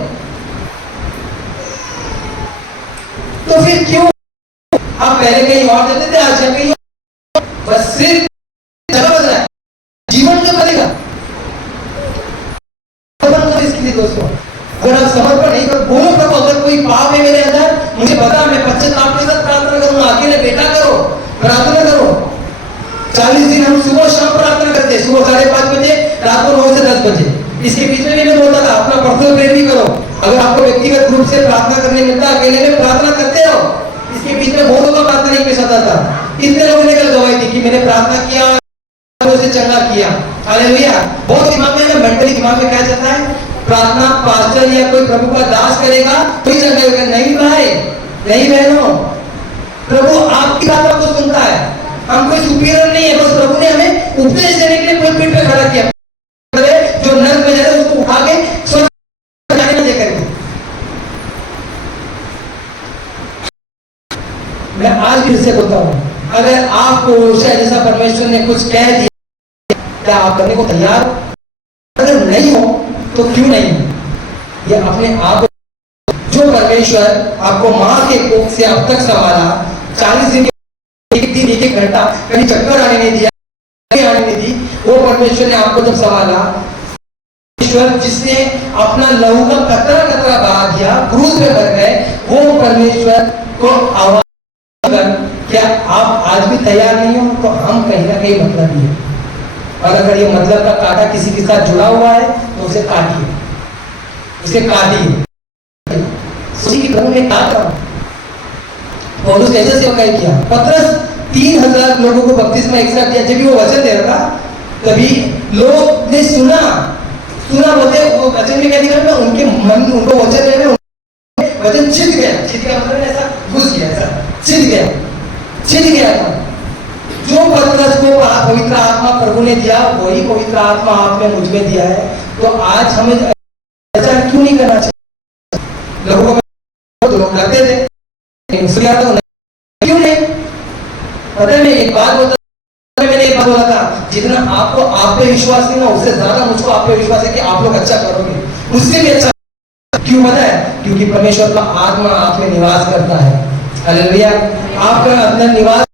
तो फिर क्यों आप पहले कहीं और जाते थे, आज कहीं बस सिर्फ जगह बदल रहा है, जीवन क्या बनेगा। इसके लिए दोस्तों अगर आप समर्पण नहीं कर, बोलो प्रभु अगर कोई पाप है मेरे अंदर मुझे बता, मैं पश्चाताप के साथ प्रार्थना करूंगा, अकेले बेटा करो प्रार्थना करो। 40 दिन हम सुबह शाम प्रार्थना करते हैं, सुबह 5:30 बजे, रात को 9 से 10 बजे, इसके बीच में मैं बोलता था अपना पर्सनल प्रेयर भी करो, अगर आपको व्यक्तिगत रूप से प्रार्थना करने मिलता अकेले में प्रार्थना करते रहो, इसके बीच में बहुत लोगों का प्रार्थना नहीं पेश आता था, कितने लोगों ने कल गवाही दी कि मैंने प्रार्थना किया उसे चंगा किया। हालेलुया। बहुत दिमाग में मेंटली दिमाग में क्या चलता है, प्रार्थना पास्टर या कोई प्रभु का दास करेगा तो ही चंगा होगा। नहीं भाई नहीं बहनों, प्रभु आपकी बात को सुनता है, हम कोई सुपीरियर नहीं है, बस प्रभु ने हमें उपदेश देने के लिए पुलपिट पे खड़ा किया, जो नर्क में जाए उसको उठा के स्वर्ग जाने दे करके। मैं आज फिर से बोलता हूँ, अगर आपको शायद जैसा परमेश्वर ने कुछ कह दिया, क्या आप करने को तैयार हो? अगर नहीं हो तो क्यों नहीं? ये अपने आप, जो परमेश्वर आपको माँ के कोख से अब तक संभाला, 40 दिन एक दिन एक घंटा कहीं चक्कर आने नहीं दिया, आने नहीं दी, वो परमेश्वर ने आपको जब संभाला, परमेश्वर जिसने अपना लहू का कतरा कतरा बहा दिया, क्रूस पे मर गए, वो परमेश्वर को आवाज, क्या आप आज भी तैयार नहीं हो? तो हम कहीं ना कहीं मतलब ही है। और अगर ये मतलब का कांटा किसी के साथ जुड़ा हुआ है तो उसे काटिए, उसे काटिए। उसी की प्रभु ने क्या कहा? पौलुस कैसे सेवकाई किया? पतरस 3000 लोगों को बपतिस्मा एक साथ दिया। जब वो वचन दे रहा था तभी लोग ने सुना बोलते, वो वचन में क्या दिखा था? उनके मन, उनको वचन देने में वचन छिद गया मतलब ऐसा घुस गया, ऐसा छिद गया था। जो पतरस को पवित्र आत्मा प्रभु ने दिया, वही पवित्र आत्मा आप में मुझ में दिया है। तो आज हमें ऐसा क्यों नहीं करना चाहिए? लोगों को लोग करते थे, क्यों नहीं? पता है, मैं एक बात बोला था, जितना आपको आप पे विश्वास नहीं ना, उससे ज्यादा मुझको आप पे विश्वास है कि आप लोग अच्छा करोगे, उससे भी अच्छा। क्यों पता है? क्योंकि परमेश्वर का आत्मा आप में निवास करता है। हालेलुया। आपका अंदर निवास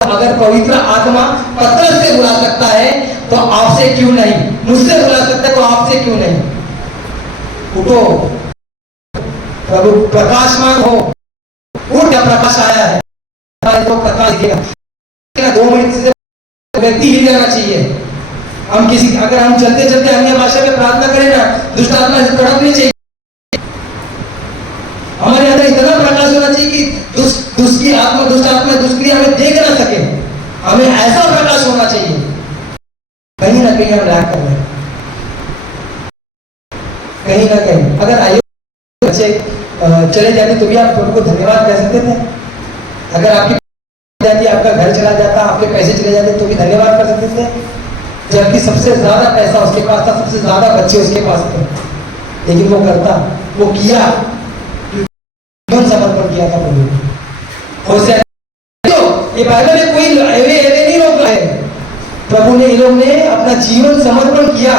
अगर पवित्र आत्मा पतरस से बुला सकता है तो आपसे क्यों नहीं? मुझसे बुला सकता है तो आपसे क्यों नहीं? उठो, प्रभु प्रकाशमान हो, उठ, प्रकाश आया है, तो प्रकाश दिखेगा। 2 मिनट से व्यक्ति हिल जाना चाहिए। हम किसी, अगर हम चलते चलते अन्य भाषा में प्रार्थना करें ना, दुष्ट आत्मा से तड़पनी चाहिए। हमारे अंदर इतना प्रकाश होना चाहिए कि दुष्ट आत्मा दुष्क्रिया हमें देख ना सके। हमें ऐसा प्रकाश होना चाहिए। कहीं ना कहीं हम लैक कर रहे हैं, कहीं ना कहीं। अगर आयु बच्चे चले जाते तो भी आप प्रभु को धन्यवाद कह सकते थे। अगर आपकी जाती, आपका घर चला जाता, आपके पैसे चले जाते तो भी धन्यवाद कर सकते थे। जबकि सबसे ज्यादा पैसा उसके पास था, सबसे ज्यादा बच्चे उसके पास थे, लेकिन वो करता, वो किया, समर्पण किया था प्रभु। ये बाइबल में कोई नहीं रोक रहा है। प्रभु ने, ये लोग ने अपना जीवन समर्पण किया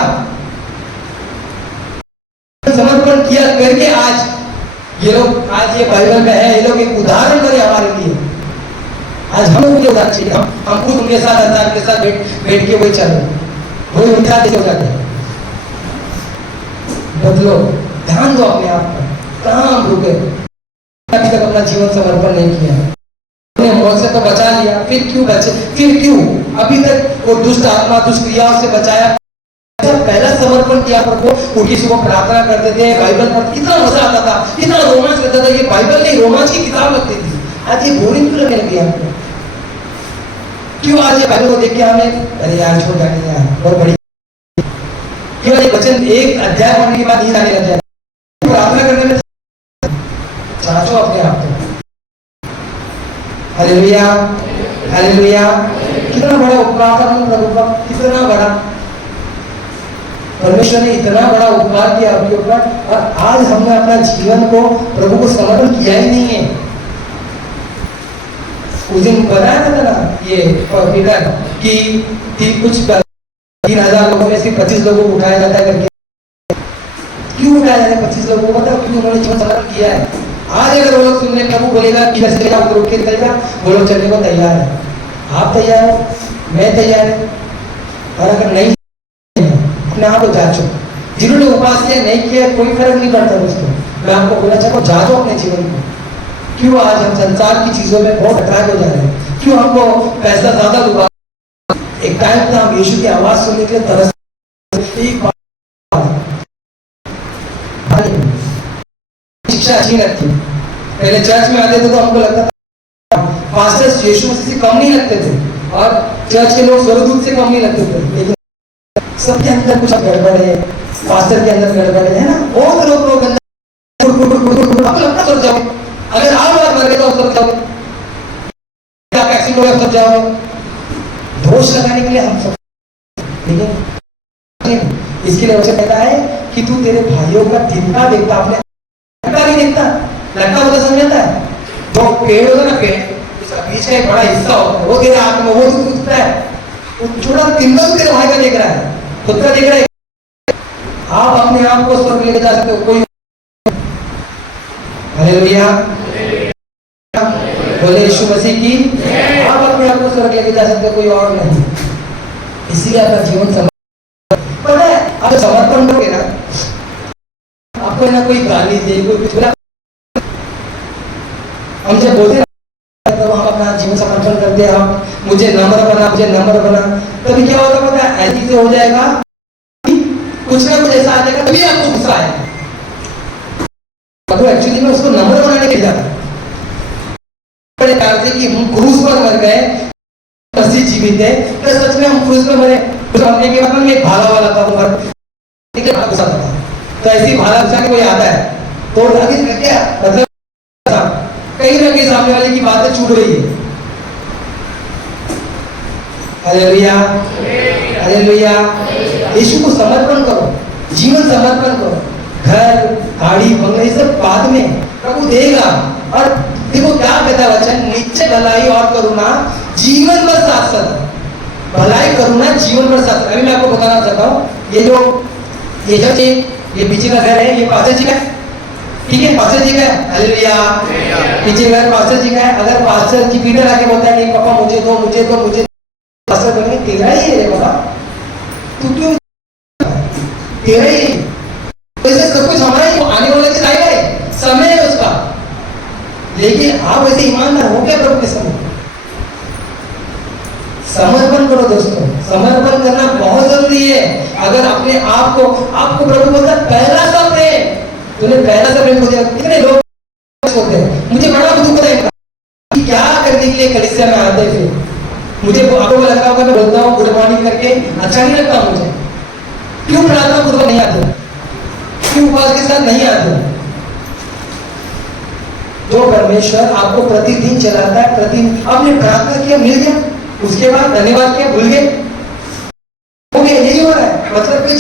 करके आज ये लोग, आज ये बाइबल में है, ये लोग एक उदाहरण बने हमारे लिए। आज हम लोग उदाहरण चाहिए। हम खुद उनके साथ, हजार के साथ बैठ के वही चल रहे, वही उनके साथ हो जाते हैं। बदलो, ध्यान दो अपने आप पर, कहाँ हम रुके? अभी तक अपना जीवन समर्पण नहीं किया, अपने मौत से तो बचा लिया, फिर क्यों अभी तक वो दुष्ट आत्मा, दुष्क्रियाओं से बचाया? पहला समर्पण किया प्रभु, उनकी सुबह प्रार्थना करते थे, बाइबल पढ़ते, कितना मजा आता था, कितना रोमांच करता था। ये बाइबल नहीं, रोमांच की किताब लगती थी। आज ये बोरिंग क्यों लगने लगी आपको? क्यों आज ये बाइबल को देख के हमें, अरे यार छोड़ जाने यार, बहुत बड़ी, केवल एक वचन, एक अध्याय पढ़ने के बाद नींद आने लग जाए। प्रार्थना करने में जांचो अपने आप को। Hallelujah, hallelujah. कितना बड़ा उपकार था प्रभु का, कितना बड़ा। परमेश्वर ने इतना बड़ा उपकार किया आपके ऊपर, और आज हमने अपना जीवन को प्रभु को समर्पण किया ही नहीं है। उस दिन बताया था ना ये पीटर कि कुछ 3000 लोगों में सिर्फ 25 लोगों को उठाया जाता है करके। क्यों उठाया जाता है 25 लोगों को? बताओ क्यों? उन्होंने जीवन समर्पण किया है। आज अगर वो लोग सुनने, प्रभु बोलेगा कि जैसे आप रुक के चल जा, वो लोग चलने को तैयार है। आप तैयार हो, मैं तैयार है। और अगर नहीं, अपने आप को जांचो। जिन्होंने उपास किया, नहीं किया, कोई फर्क नहीं पड़ता उसको। मैं आपको बोलना चाहता हूँ, जांचो अपने जीवन को। क्यों आज हम संसार की चीजों में बहुत अट्रैक्ट हो जा रहे हैं? क्यों हमको पैसा ज्यादा दुआ? एक टाइम था हम यीशु की आवाज सुनने के लिए तरस, एक शिक्षा अच्छी लगती। पहले चर्च में आते थे तो हमको लगता था पास्टर्स यीशु मसीह से कम नहीं लगते थे, और चर्च के लोग स्वर्गदूत से कम नहीं लगते थे। लेकिन सबके अंदर कुछ गड़बड़ है, पास्टर के अंदर गड़बड़ है ना। बहुत लोग सब जाओ, अगर आप बात मर गए तो सब जाओगे, सब जाओगे। दोष लगाने के लिए हम सब, लेकिन इसके लिए वचन कहता है कि तू तेरे भाइयों का तिनका देखता, अपने लड़का नहीं देखता। लड़का होता समझता है, तो पेड़ होगा ना, पेड़ इसका एक बड़ा हिस्सा होता है, वो तेरे हाथ में, वो तू दिखता है, वो छोटा तिंबल तेरे भाई का देख रहा है, खुद का देख रहा है। आप अपने आप को स्वर्ग लेके जा सकते हो, कोई। हालेलुया, बोले यीशु मसीह की। आप अपने आप को स्वर्ग लेके जा सकते हो, कोई और नहीं। इसीलिए आपका जीवन पता है, आप समर्पण करोगे ना, आपको ना कोई गाली दे, कोई कुछ बोला, हम जब बोलते तो हम अपना जीवन समर्पण करते हैं, हम मुझे नम्र बना, मुझे नम्र बना, तभी क्या होगा पता है, ऐसी से हो जाएगा, कुछ ना कुछ ऐसा आ जाएगा, तभी आपको गुस्सा आएगा। तो एक्चुअली में उसको नम्र बनाने के लिए जाता बड़े ख्याल से कि हम क्रूस पर मर गए, मसीह जीवित है, तो सच में हम क्रूस पर मरे। तो हमने के मतलब एक भाला वाला था, वो गुस्सा था, तो ऐसी भाला गुस्सा के कोई आता है तो आगे क्या मतलब कहीं ना कहीं सामने वाले की बातें छूट रही है। Hallelujah, hallelujah. यीशु को समर्पण करो, जीवन समर्पण करो। घर, गाड़ी, बंगले, ये सब बाद में प्रभु देगा। और देखो क्या कहता है वचन, निश्चय भलाई और करुणा जीवन भर साथ साथ, भलाई करुणा जीवन भर साथ। अभी मैं आपको बताना चाहता हूँ, ये जो ये पीछे का घर है, ये पास्टर जी का है, ठीक है, पास्टर जी का है। हालेलुया, पीछे घर पास्टर जी का है। अगर पास्टर जी पीटर आके बोलता है कि पापा मुझे दो, मुझे दो, मुझे, पास्टर बोलेंगे तेरा ही है बाबा, तू क्यों, तेरा ही है, वैसे सब कुछ हमारा ही, आने वाले दिन आएगा, समय है उसका। लेकिन आप वैसे ईमानदार हो क्या प्रभु के समय? समर्पण करो दोस्तों, समर्पण करना बहुत जरूरी है। अगर अपने आप को, आपको प्रभु बोलता है पहला सा प्रेम, तूने पहला सा प्रेम खो दिया। कितने लोग होते हैं, मुझे बड़ा दुख होता है कि क्या करने के लिए कलीसिया में आते थे। मुझे आपको लगा होगा मैं बोलता हूँ गुड मॉर्निंग करके, अच्छा नहीं लगता मुझे। क्यों प्रार्थना पूर्वक नहीं आते, क्यों उपवास के साथ नहीं आते? जो परमेश्वर आपको प्रतिदिन चलाता है, प्रतिदिन आपने प्रार्थना किया, मिल गया, उसके बाद धन्यवाद किया, भूल गए, हो गया, यही हो रहा है। मतलब कि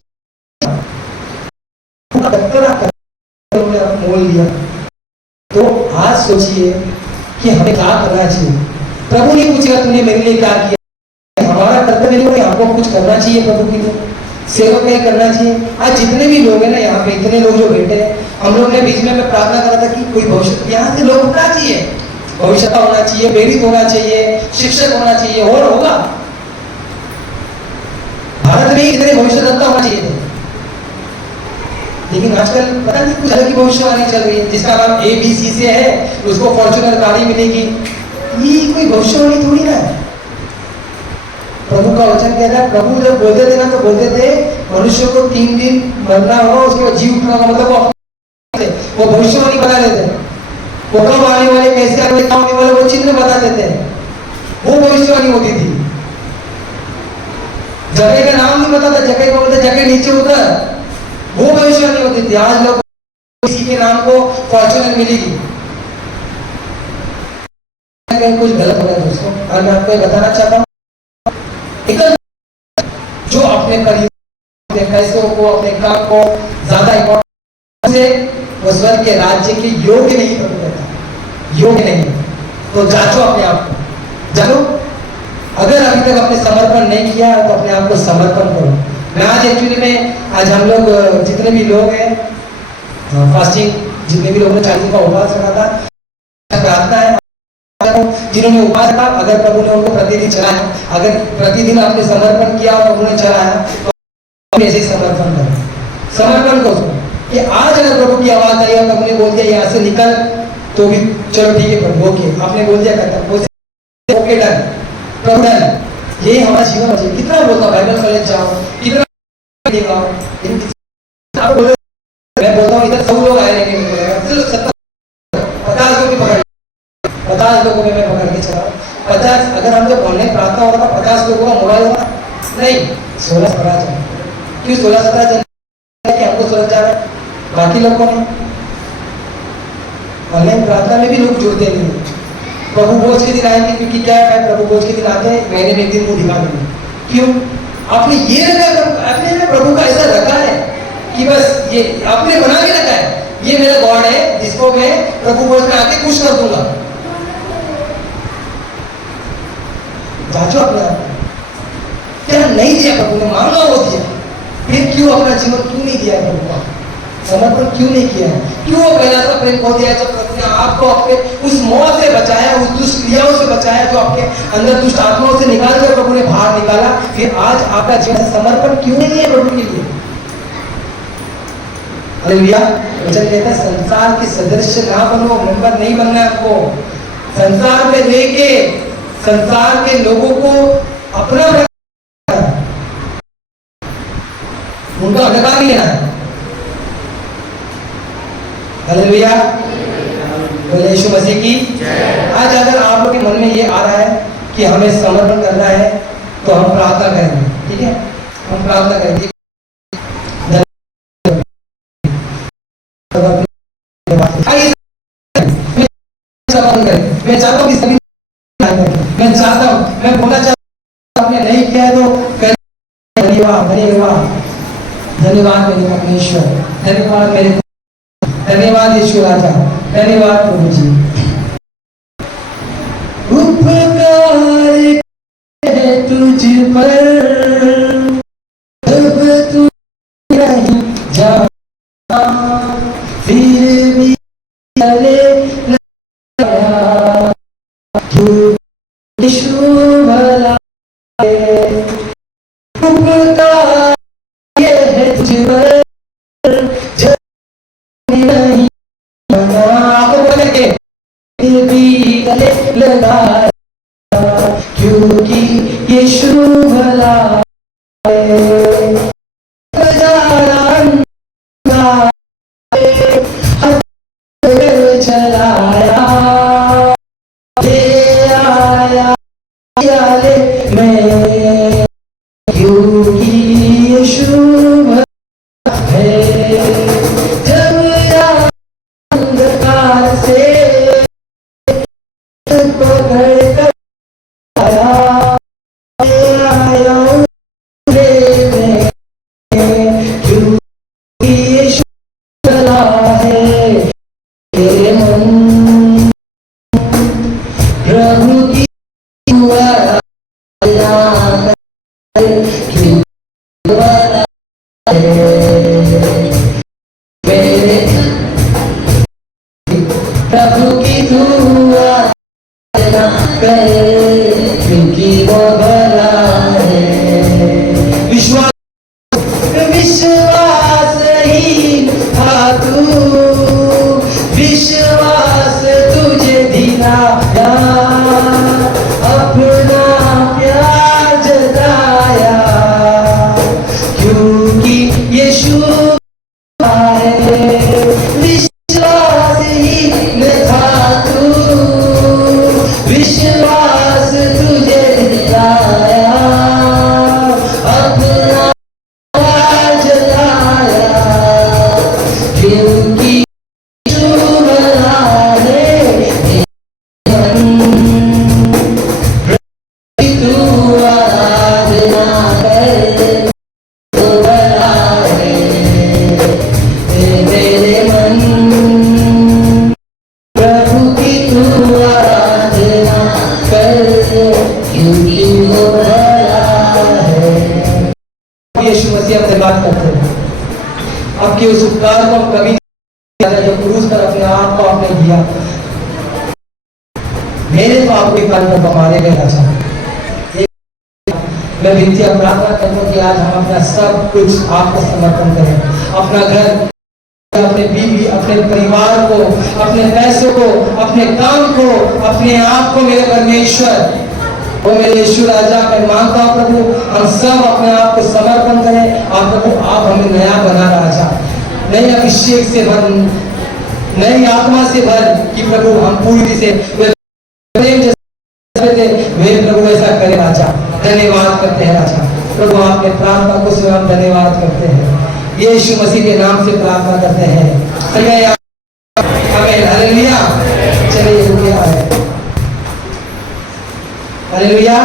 मोल लिया। तो आज सोचिए कि हमें क्या करना चाहिए। प्रभु ने पूछेगा तूने मेरे लिए क्या किया, हमारा कर्तव्य नहीं, हमको कुछ करना चाहिए, प्रभु की सेवा में करना चाहिए। आज जितने भी लोग हैं ना, यहाँ पे इतने लोग जो बैठे हैं, हम लोग ने बीच में मैं प्रार्थना करा था कि कोई भविष्य, यहाँ से लोग उठना चाहिए, भविष्यता होना चाहिए, प्रेरित होना चाहिए, शिक्षक होना चाहिए, और होगा। भारत में इतने भविष्यता होना चाहिए, लेकिन आजकल पता नहीं कुछ अलग की भविष्यवाणी चल रही है, जिसका नाम ABC से है, उसको फॉर्च्यूनर गाड़ी मिलेगी। ये कोई भविष्यवाणी थोड़ी ना है। प्रभु का वचन कहता है, प्रभु जब बोलते थे ना, तो बोलते थे मनुष्य को 3 दिन मरना होगा, उसके बाद जी उठना होगा। मतलब वो भविष्यवाणी बता देते हैं, वो कब आने वाले, कैसे आने वाले, वो चिन्ह बता देते हैं। वो भविष्यवाणी होती थी। जगह का नाम नहीं पता था, जगह को बोलते जगह नीचे उतर, वो भविष्यवाणी होती थी। आज लोग किसी के नाम को फॉर्च्यूनर मिलेगी, कुछ गलत हो रहा है दोस्तों। और मैं आपको बताना चाहता हूँ, जो अपने परिवार, अपने पैसों को, अपने काम को ज्यादा इम्पोर्टेंट से, वो स्वर्ग के राज्य के योग्य नहीं करता, योग्य नहीं। तो जांचो अपने आप को, जानो। अगर अभी तक आपने समर्पण नहीं किया तो अपने आप को समर्पण करो। मैं आज एक्चुअली में, आज हम लोग जितने भी लोग हैं फास्टिंग, जितने भी लोगों ने 40 का उपवास रखा था, प्रार्थना है जिन्होंने उपवास रखा, अगर प्रभु ने उनको प्रतिदिन चलाया, अगर प्रतिदिन आपने समर्पण किया और उन्होंने चलाया, तो ऐसे समर्पण करें, समर्पण करो कि आज अगर प्रभु की आवाज आई और प्रभु ने बोल दिया यहाँ से निकल, तो भी चलो ठीक है प्रभु, ओके, आपने बोल दिया करता, ओके डन, प्रभु डन। ये हमारा जीवन है। कितना बोलता बाइबल कॉलेज जाओ, कितना दिखाओ, मैं बोलता हूँ इधर 100 लोग आए, लेकिन 50 लोग पकड़, 50 लोगों में मैं पकड़ के चला 50। अगर हम जब ऑनलाइन प्रार्थना हो रहा था, 50 लोगों का मोबाइल होगा नहीं, 16-17 जन। क्यों 16-17 जन? कि हमको सुरक्षा जा रहा है, बाकी लोगों ने ऑनलाइन प्रार्थना में भी लोग जुड़ते नहीं है। प्रभु भोज के दिन आएंगे, क्योंकि क्या है, प्रभु भोज के दिन आते हैं, महीने में एक दिन मुंह दिखा देंगे। क्यों? आपने ये रखा, आपने प्रभु का ऐसा रखा है कि बस ये आपने बना के रखा है, ये मेरा गॉड है जिसको मैं प्रभु भोज में आके खुश कर दूंगा। जांचो अपने आप को। क्या नहीं दिया प्रभु ने, मांगा वो दिया, फिर क्यों अपना जीवन क्यों नहीं दिया प्रभु को, समर्पण क्यों नहीं किया है, क्यों वो पहला सा प्रेम खो दिया जब प्रभु ने आपको अपने उस मोह से बचाया, उस दुष्ट क्रियाओं से बचाया जो आपके अंदर दुष्ट आत्माओं से निकाल कर प्रभु ने बाहर निकाला, फिर आज आपका जीवन समर्पण क्यों नहीं है प्रभु के लिए। हालेलुया। वचन कहता है संसार के सदस्य ना बनो, मेंबर नहीं बनना है आपको, संसार में लेके संसार के लोगों को अपना उनका अधिकार नहीं लेना है। हालेलुया, बोले यीशु मसीह की। आज अगर आप लोग के मन में ये आ रहा है कि हमें समर्पण करना है तो हम प्रार्थना करेंगे, ठीक है, हम प्रार्थना करेंगे। मैं चाहता हूँ कि सभी, मैं चाहता हूँ, मैं बोलना चाहता हूँ, आपने नहीं किया है तो धन्यवाद, धन्यवाद, धन्यवाद मेरे परमेश्वर, धन्यवाद मेरे, धन्यवाद यीशु राजा, धन्यवाद प्रभु जी। उपकार है तुझ पर, जब तू नहीं जा फिर भी चले यीशु भला है। उपकार ये है तुझ पर, जब नहीं आपको बोलेंगे फिर भी गले लगा, क्योंकि यीशु भला है। चलाया ले आया मैं, क्योंकि यीशु है। जब अंधकार से पकड़ कर आया लेने, क्योंकि यीशु भला है। तेरे मन प्रभु की दुआ मेरे प्रभु की दुआ क्योंकि वो भला है। विश्वास ही था तू, विश्वास तुझे दिलाया, अपना प्यार जताया, क्योंकि यीशु है। विश्वास ही में था तू, विश्वास तुझे दिलाया, अपना प्यार जताया, क्योंकि यीशु मसीह आपसे बात करते हैं। आपके उस उपकार को हम कभी जो क्रूस पर अपने आप को आपने दिया, मेरे तो आपके कान पर बमारे गए राजा। मैं विनती प्रार्थना करता हूँ कि आज हम अपना सब कुछ आपको समर्पण करें, अपना घर, अपने बीवी, अपने परिवार को, अपने पैसों को, अपने काम को, अपने आप को मेरे परमेश्वर, वो मेरे यीशु राजा, मैं मांगता हूँ प्रभु हम सब अपने आप को समर्पण करें और प्रभु आप हमें नया बना राजा, नई अभिषेक से भर, नई आत्मा से भर, कि प्रभु हम पूरी से प्रेम वे प्रभु ऐसा करे राजा। धन्यवाद करते हैं राजा, प्रभु आपके प्रार्थना को सुन हम धन्यवाद करते हैं, यीशु मसीह के नाम से प्रार्थना करते हैं। हालेलुया। चलिए हालेलुया।